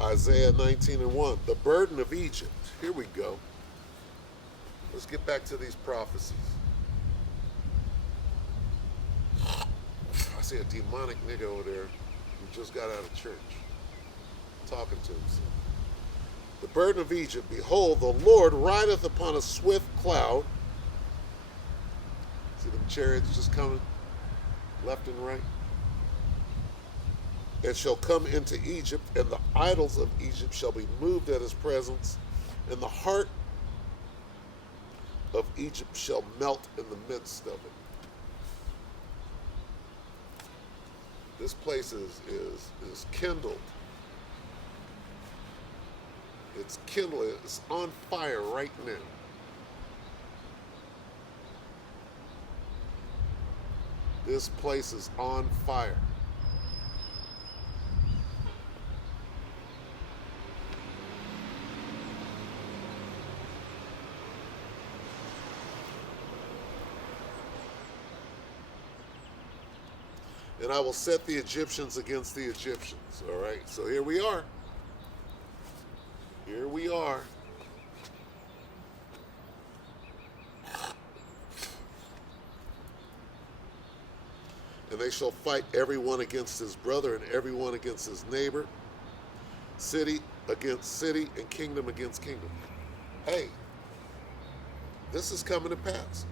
Isaiah 19 and 1. The burden of Egypt. Here we go. Let's get back to these prophecies. I see a demonic nigga over there who just got out of church talking to himself. The burden of Egypt. Behold, the Lord rideth upon a swift cloud. See them chariots just coming left and right? And shall come into Egypt, and the idols of Egypt shall be moved at his presence, and the heart of Egypt shall melt in the midst of it. This place is kindled. It's kindled. It's on fire right now. This place is on fire. And I will set the Egyptians against the Egyptians. All right, so here we are. Here we are. And they shall fight everyone against his brother and everyone against his neighbor, city against city and kingdom against kingdom. Hey, this is coming to pass.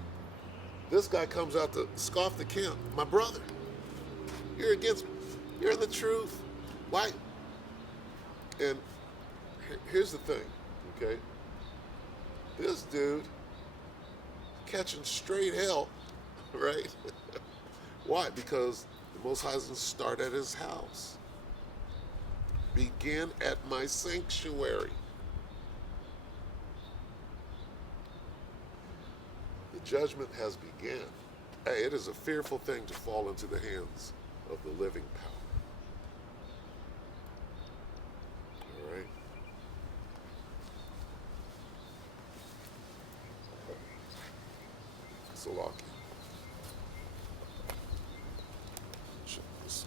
This guy comes out to scoff the camp. My brother. You're in the truth. Why? And here's the thing, okay? This dude catching straight hell, right? Why? Because the Most High doesn't start at his house. Begin at my sanctuary. The judgment has begun. Hey, it is a fearful thing to fall into the hands of the living power. All right? Salaki. Check this.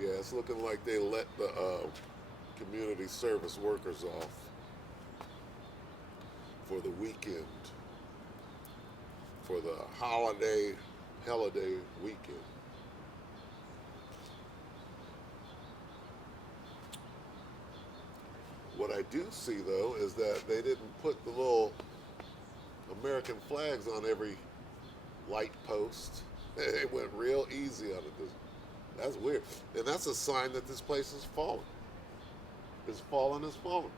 Yeah, it's looking like they let the community service workers off for the weekend, for the holiday weekend. What I do see though is that they didn't put the little American flags on every light post. It went real easy on it. That's weird, and that's a sign that this place is falling. It's falling. It's falling.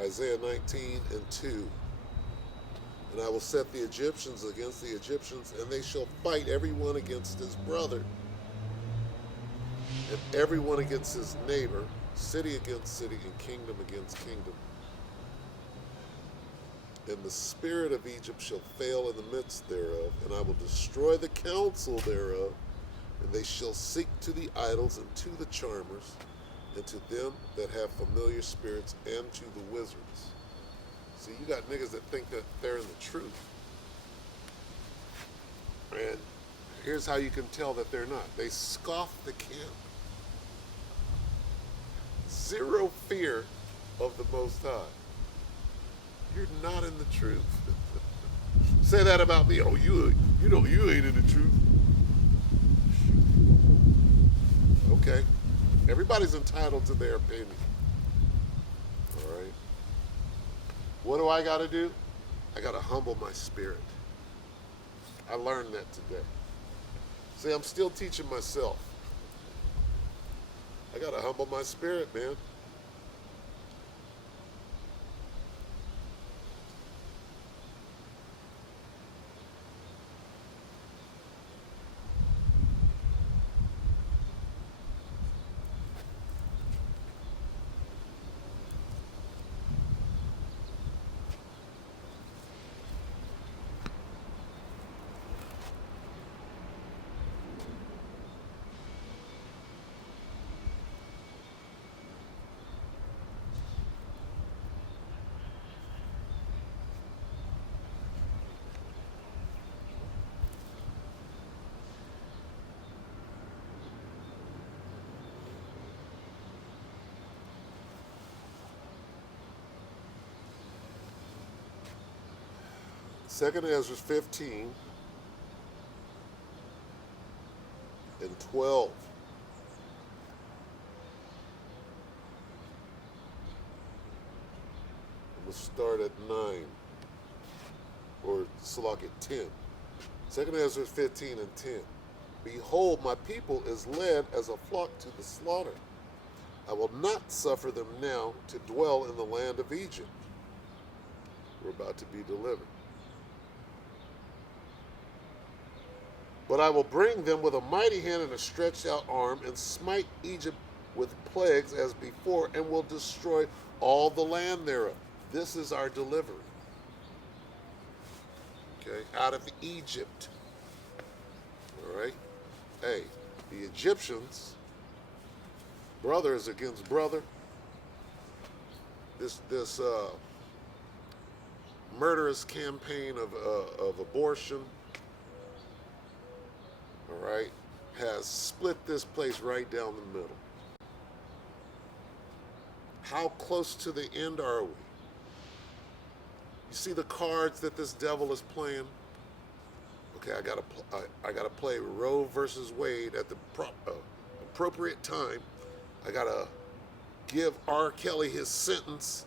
Isaiah 19 and 2. And I will set the Egyptians against the Egyptians, and they shall fight every one against his brother, and every one against his neighbor, city against city, and kingdom against kingdom. And the spirit of Egypt shall fail in the midst thereof, and I will destroy the counsel thereof, and they shall seek to the idols and to the charmers, and to them that have familiar spirits, and to the wizards. See, you got niggas that think that they're in the truth. And here's how you can tell that they're not. They scoff the camp. Zero fear of the Most High. You're not in the truth. Say that about me. Oh, you ain't in the truth. Okay. Everybody's entitled to their opinion. All right. What do I got to do? I got to humble my spirit. I learned that today. See, I'm still teaching myself. I got to humble my spirit, man. Second Ezra 15 and 12. I'm going to start at 9, or Salak at 10. Second Ezra 15 and 10. Behold, my people is led as a flock to the slaughter. I will not suffer them now to dwell in the land of Egypt. We're about to be delivered. But I will bring them with a mighty hand and a stretched out arm, and smite Egypt with plagues as before, and will destroy all the land thereof. This is our delivery. Okay, out of Egypt. All right. Hey, the Egyptians, brother is against brother. This murderous campaign of abortion, all right, has split this place right down the middle. How close to the end are we? You see the cards that this devil is playing? Okay, I gotta play Roe versus Wade at the appropriate time. I gotta give R. Kelly his sentence.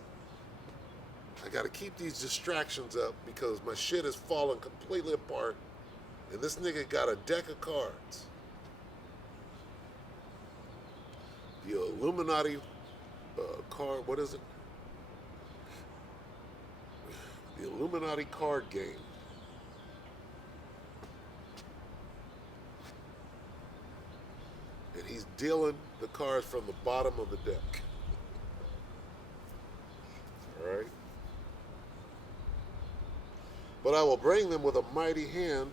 I gotta keep these distractions up because my shit is falling completely apart. And this nigga got a deck of cards. The Illuminati card, what is it? The Illuminati card game. And he's dealing the cards from the bottom of the deck. All right? But I will bring them with a mighty hand.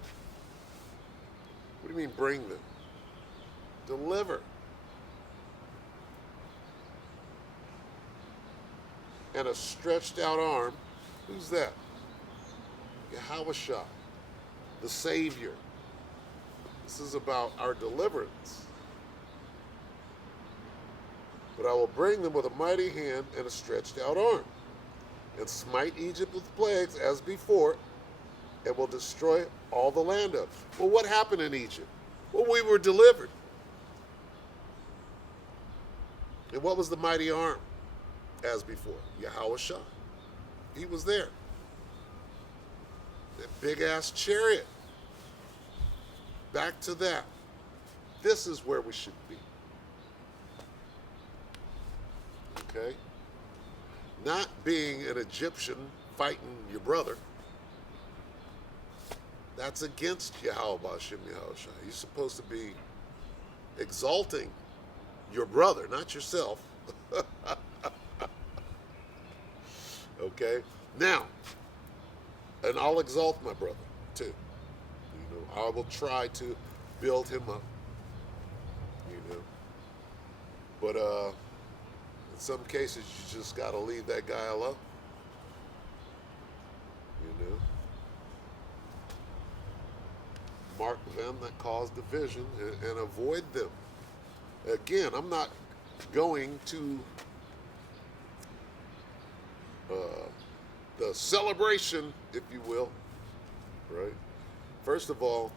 What do you mean bring them? Deliver. And a stretched out arm. Who's that? Yahushua, the Savior. This is about our deliverance. But I will bring them with a mighty hand and a stretched out arm, and smite Egypt with plagues as before, and will destroy all the land of. Well, what happened in Egypt? Well, we were delivered. And what was the mighty arm as before? Yahushua. He was there. That big ass chariot. Back to that. This is where we should be. Okay? Not being an Egyptian fighting your brother. That's against Yahweh B'Shem Yahushua. You're supposed to be exalting your brother, not yourself. Okay? Now, and I'll exalt my brother too. You know, I will try to build him up. You know. But in some cases you just gotta leave that guy alone. You know. Mark them that cause division and avoid them. Again, I'm not going to the celebration, if you will, right? First of all,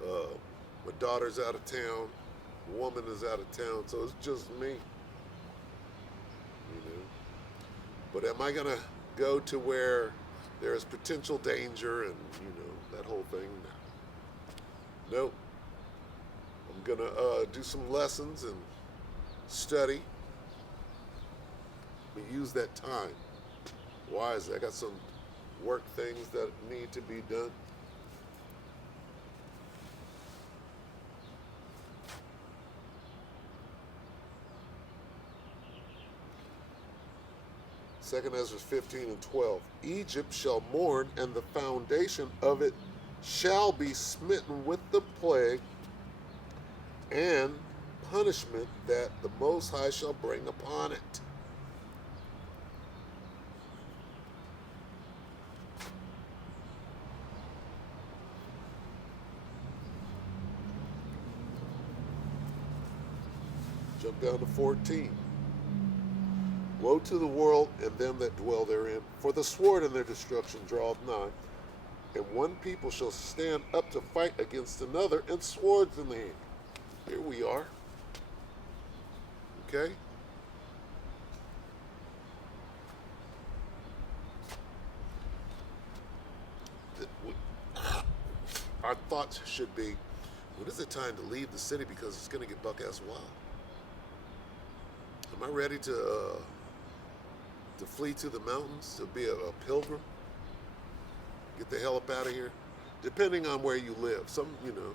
my daughter's out of town, the woman is out of town, so it's just me, you know. But am I gonna go to where there is potential danger and, you know, that whole thing? No. Nope. I'm gonna do some lessons and study. But use that time wisely. I got some work things that need to be done. Second Ezra 15 and 12. Egypt shall mourn, and the foundation of it shall be smitten with the plague and punishment that the Most High shall bring upon it. Jump down to 14. Woe to the world and them that dwell therein, for the sword and their destruction draweth nigh, and one people shall stand up to fight against another, and swords in the hand. Here we are. Okay? Our thoughts should be, when is it time to leave the city because it's going to get buck-ass wild? Am I ready to flee to the mountains, to be a pilgrim? Get the hell up out of here? Depending on where you live. Some, you know,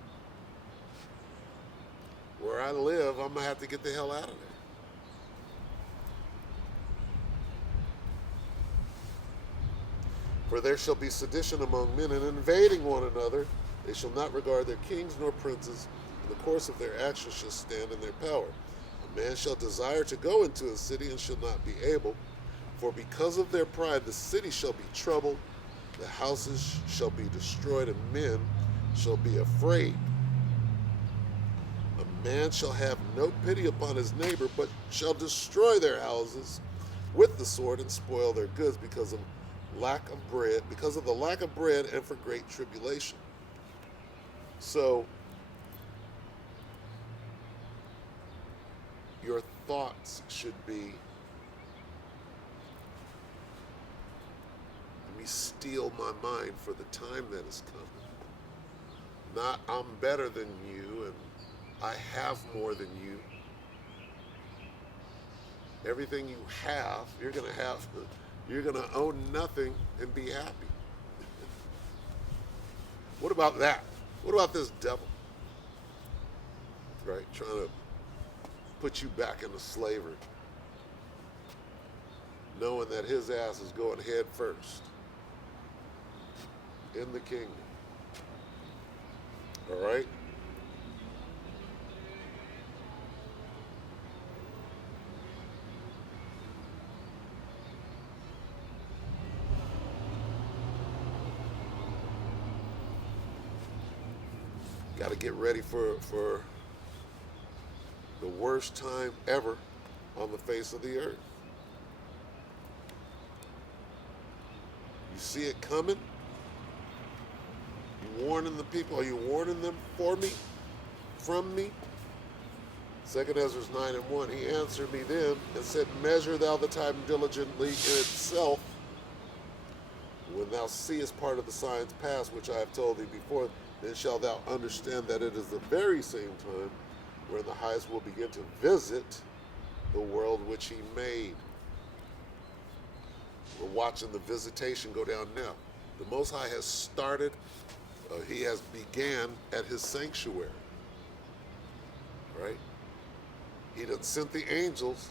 where I live, I'm going to have to get the hell out of there. For there shall be sedition among men, and invading one another. They shall not regard their kings nor princes. In the course of their actions shall stand in their power. A man shall desire to go into a city and shall not be able. For because of their pride the city shall be troubled, the houses shall be destroyed, and men shall be afraid. A man shall have no pity upon his neighbor, but shall destroy their houses with the sword and spoil their goods because of lack of bread, because of the lack of bread and for great tribulation. So your thoughts should be, let me steel my mind for the time that is coming. Not I'm better than you and I have more than you. Everything you have, you're going to own nothing and be happy. What about that? What about this devil? Right? Trying to put you back into slavery. Knowing that his ass is going head first in the kingdom. All right? Got to get ready for the worst time ever on the face of the earth. You see it coming? You warning the people? Are you warning them for me? From me? 2 Ezra 9:1, he answered me then and said, measure thou the time diligently in itself. When thou seest part of the signs past, which I have told thee before, then shalt thou understand that it is the very same time where the highest will begin to visit the world which he made. We're watching the visitation go down now. The Most High has started, he has began at his sanctuary. Right? He done sent the angels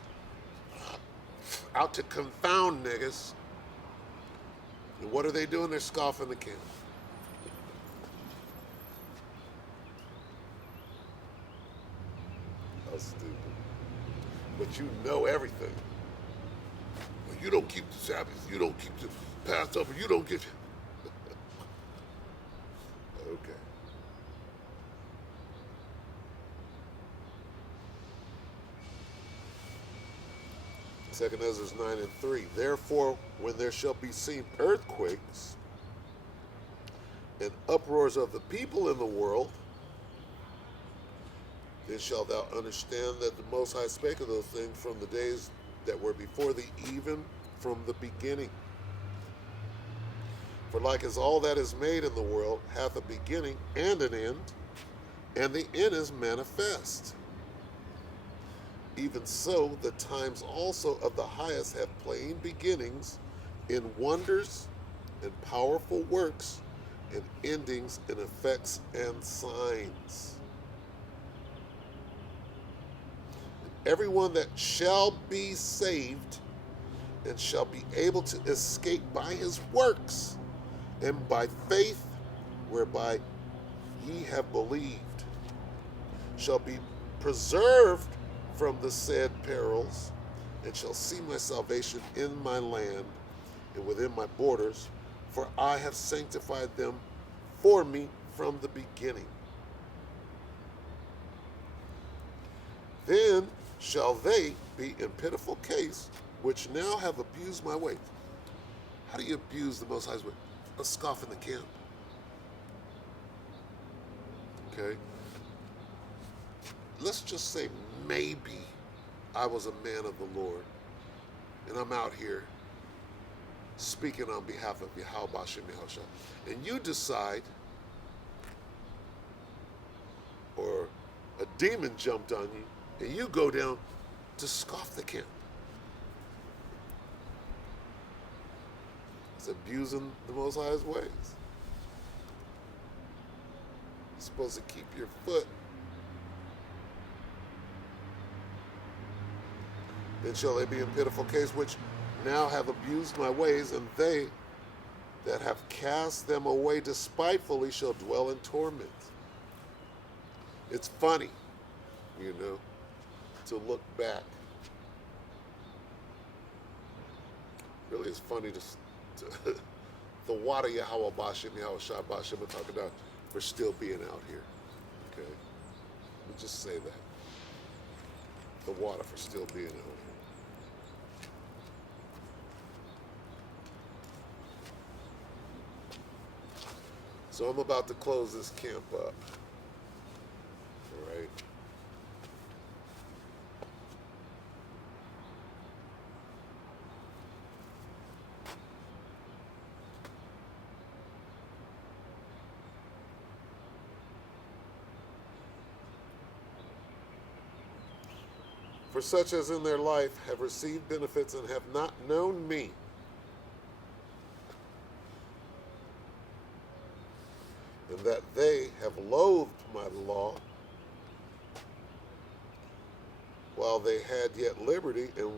out to confound niggas. And what are they doing? They're scoffing the king. How stupid. But you know everything. Well, you don't keep the Sabbath. You don't keep the Passover. You don't get... Okay. Second Ezra 9:3. Therefore, when there shall be seen earthquakes and uproars of the people in the world, then shalt thou understand that the Most High spake of those things from the days that were before thee, even from the beginning. For like as all that is made in the world hath a beginning and an end, and the end is manifest. Even so, the times also of the highest have plain beginnings in wonders and powerful works, and endings in effects and signs. Everyone that shall be saved and shall be able to escape by his works and by faith whereby ye have believed shall be preserved from the said perils, and shall see my salvation in my land and within my borders, for I have sanctified them for me from the beginning. Then shall they be in pitiful case, which now have abused my way. How do you abuse the Most High's way? A scoff in the camp. Okay? Let's just say maybe I was a man of the Lord, and I'm out here speaking on behalf of Yahweh Shem Yahushua, and you decide, or a demon jumped on you, and you go down to scoff the camp. It's abusing the Most High's ways. You're supposed to keep your foot. Then shall they be in pitiful case, which now have abused my ways, and they that have cast them away despitefully shall dwell in torment. It's funny, to look back. Really, it's funny to the water Yahweh Bashem, Yahweh Shah Bashem, and talk about for still being out here. Okay? Let me just say that. The water for still being out here. So I'm about to close this camp up. All right. For such as in their life have received benefits and have not known me, and that they have loathed my law while they had yet liberty, and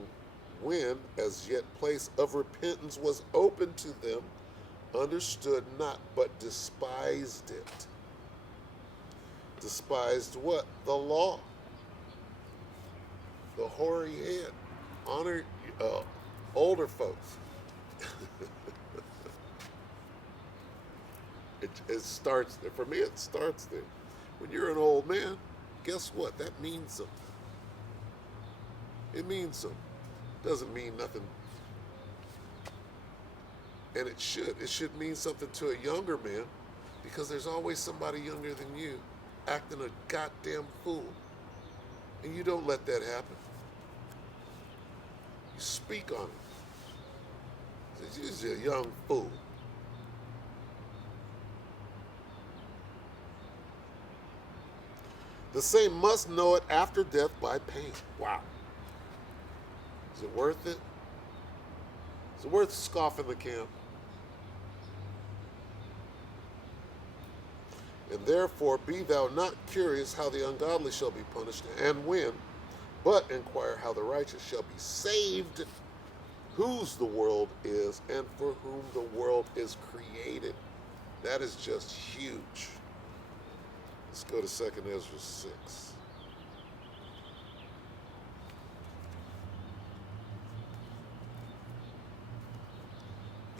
when as yet place of repentance was open to them, understood not, but despised it. Despised what? The law. The hoary head. Honor older folks. It starts there. For me, it starts there. When you're an old man, guess what? That means something. It means something. Doesn't mean nothing. And it should. It should mean something to a younger man, because there's always somebody younger than you acting a goddamn fool. And you don't let that happen. You speak on it. He's a young fool. The same must know it after death by pain. Wow. Is it worth it? Is it worth scoffing the camp? And therefore be thou not curious how the ungodly shall be punished, and when, but inquire how the righteous shall be saved, whose the world is, and for whom the world is created. That is just huge. Let's go to 2nd Ezra 6.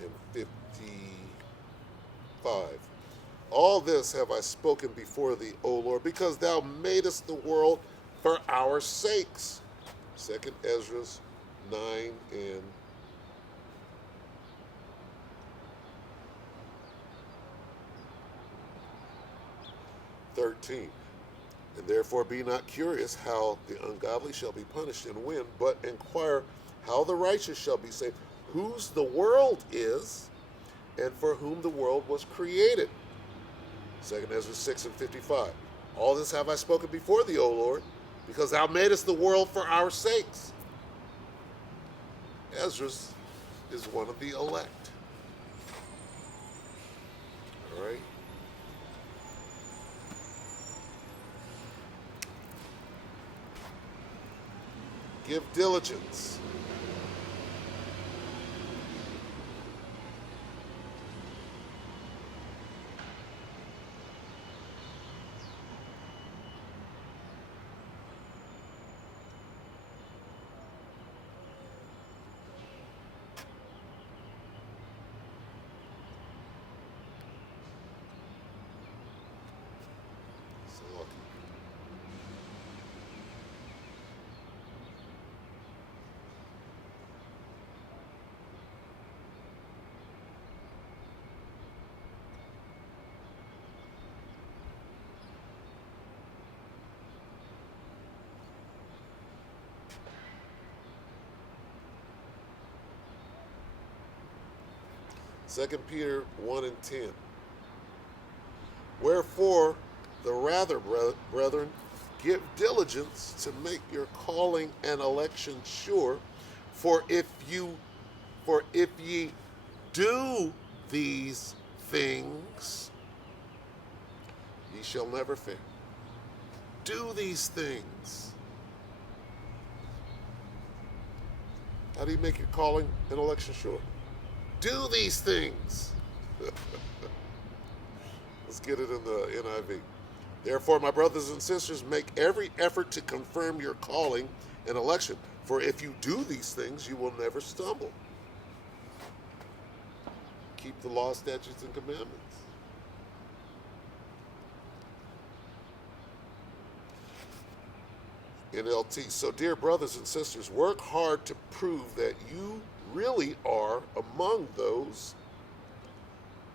And 55. All this have I spoken before thee, O Lord, because thou madest the world for our sakes. 2nd Ezra 9 and 13. And therefore be not curious how the ungodly shall be punished and when, but inquire how the righteous shall be saved, whose the world is, and for whom the world was created. 2nd Ezra 6 and 55. All this have I spoken before thee, O Lord, because thou madest the world for our sakes. Ezra is one of the elect. All right. Give diligence. So lucky. Second Peter 1 and 10. Wherefore, the rather, brethren, give diligence to make your calling and election sure. For if ye do these things, ye shall never fail. Do these things. How do you make your calling and election sure? Do these things. Let's get it in the NIV. Therefore, my brothers and sisters, make every effort to confirm your calling and election. For if you do these things, you will never stumble. Keep the law, statutes, and commandments. NLT. So, dear brothers and sisters, work hard to prove that you really are among those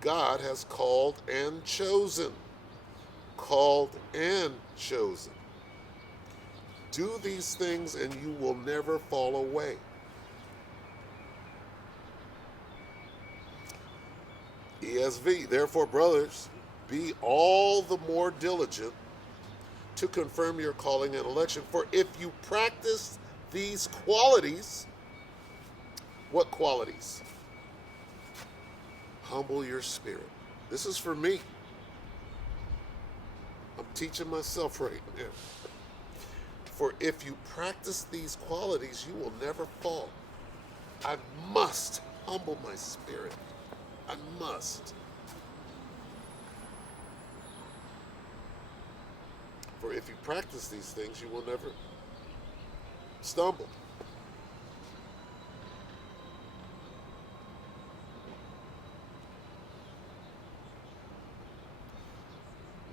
God has called and chosen. Called and chosen. Do these things and you will never fall away. ESV, therefore, brothers, be all the more diligent to confirm your calling and election. For if you practice these qualities, what qualities? Humble your spirit. This is for me. I'm teaching myself right now. For if you practice these qualities, you will never fall. I must humble my spirit. I must. For if you practice these things, you will never stumble.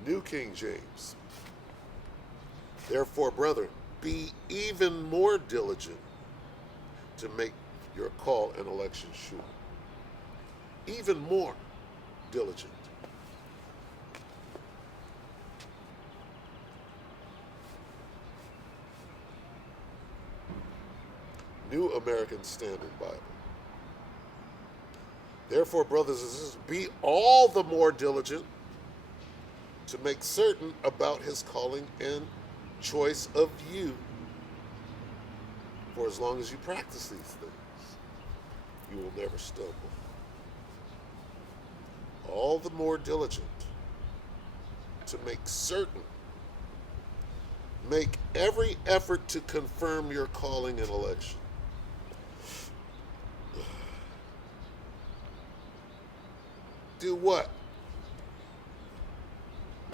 New King James. Therefore, brethren, be even more diligent to make your call and election sure. Even more diligent. New American Standard Bible. Therefore, brothers and sisters, be all the more diligent to make certain about his calling and choice of you. For as long as you practice these things, you will never stumble. All the more diligent to make certain. Make every effort to confirm your calling and election. Do what?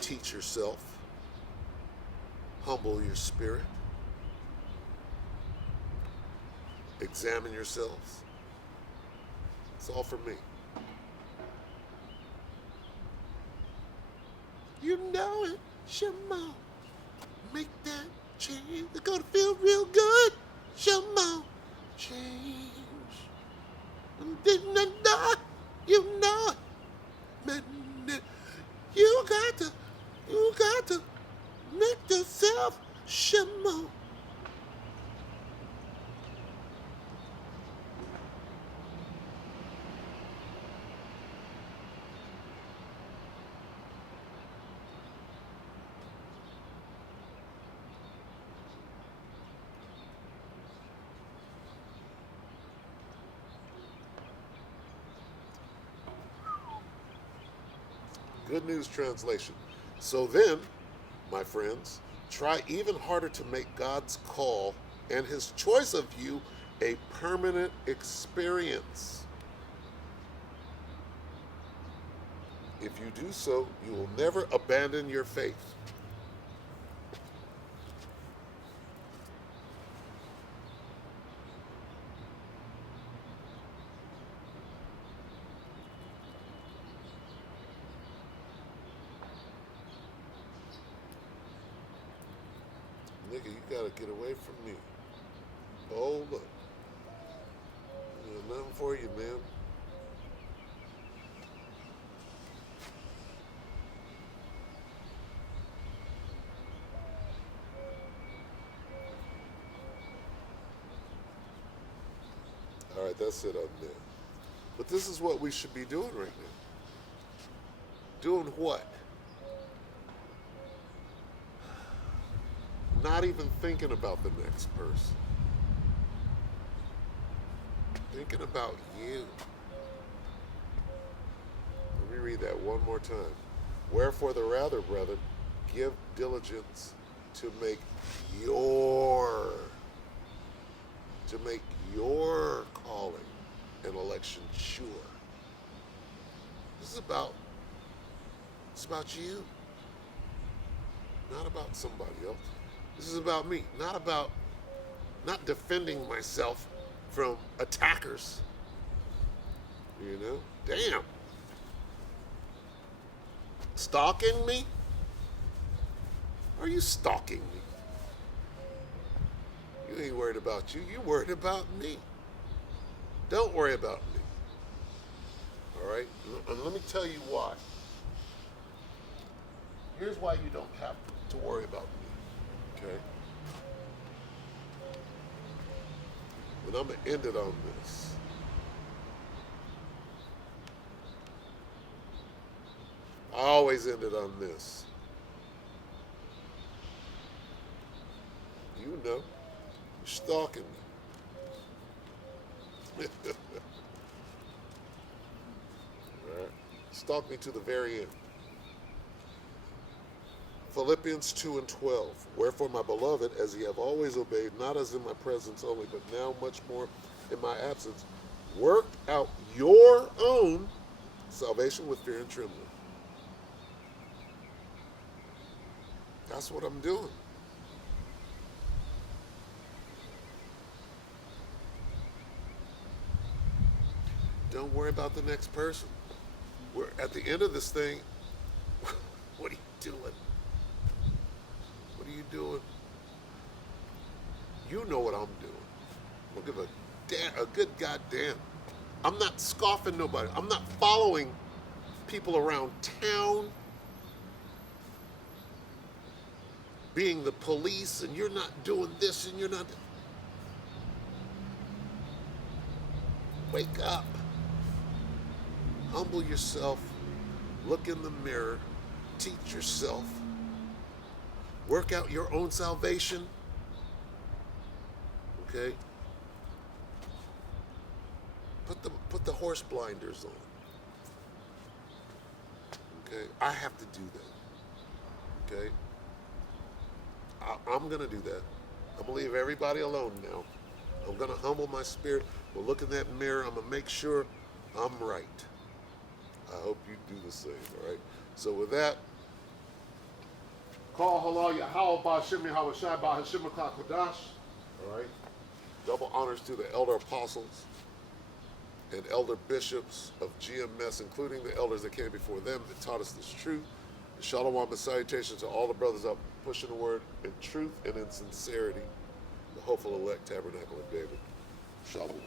Teach yourself. Humble your spirit. Examine yourselves. It's all for me. You know it, Shema. Make that change. It's gonna feel real good. Shema. Change. You know it. Man, you got to make yourself Shema. Good News Translation. So then, my friends, try even harder to make God's call and his choice of you a permanent experience. If you do so, you will never abandon your faith. Nigga, you gotta get away from me. Oh, look. There's nothing for you, man. All right, that's it up there. But this is what we should be doing right now. Doing what? Not even thinking about the next person. Thinking about you. Let me read that one more time. Wherefore the rather, brethren, give diligence to make your calling and election sure. It's about you, not about somebody else. This is about me, not defending myself from attackers. You know? Damn. Stalking me? Are you stalking me? You ain't worried about you. You worried about me. Don't worry about me. All right? And let me tell you why. Here's why you don't have to worry about me. Okay? And I'm going to end it on this. I always end it on this. You know, you're stalking me. All right? Stalk me to the very end. Philippians 2 and 12. Wherefore, my beloved, as ye have always obeyed, not as in my presence only, but now much more in my absence, work out your own salvation with fear and trembling. That's what I'm doing. Don't worry about the next person. We're at the end of this thing. What are you doing? What are you doing? You know what I'm doing. I'll give a good goddamn. I'm not scoffing nobody. I'm not following people around town, being the police, and you're not doing this and you're not. Wake up. Humble yourself. Look in the mirror. Teach yourself. Work out your own salvation. Okay? Put the horse blinders on. Okay? I have to do that. Okay? I'm going to do that. I'm going to leave everybody alone now. I'm going to humble my spirit. We'll look in that mirror. I'm going to make sure I'm right. I hope you do the same, all right? So with that, call halal Yahweh Ba'Shem Yahweh Shai Ba'Hashem Kodash, all right? Double honors to the elder apostles and elder bishops of GMS, including the elders that came before them that taught us this truth. And shalom and salutations to all the brothers out pushing the word in truth and in sincerity, the hopeful elect tabernacle of David. Shalom.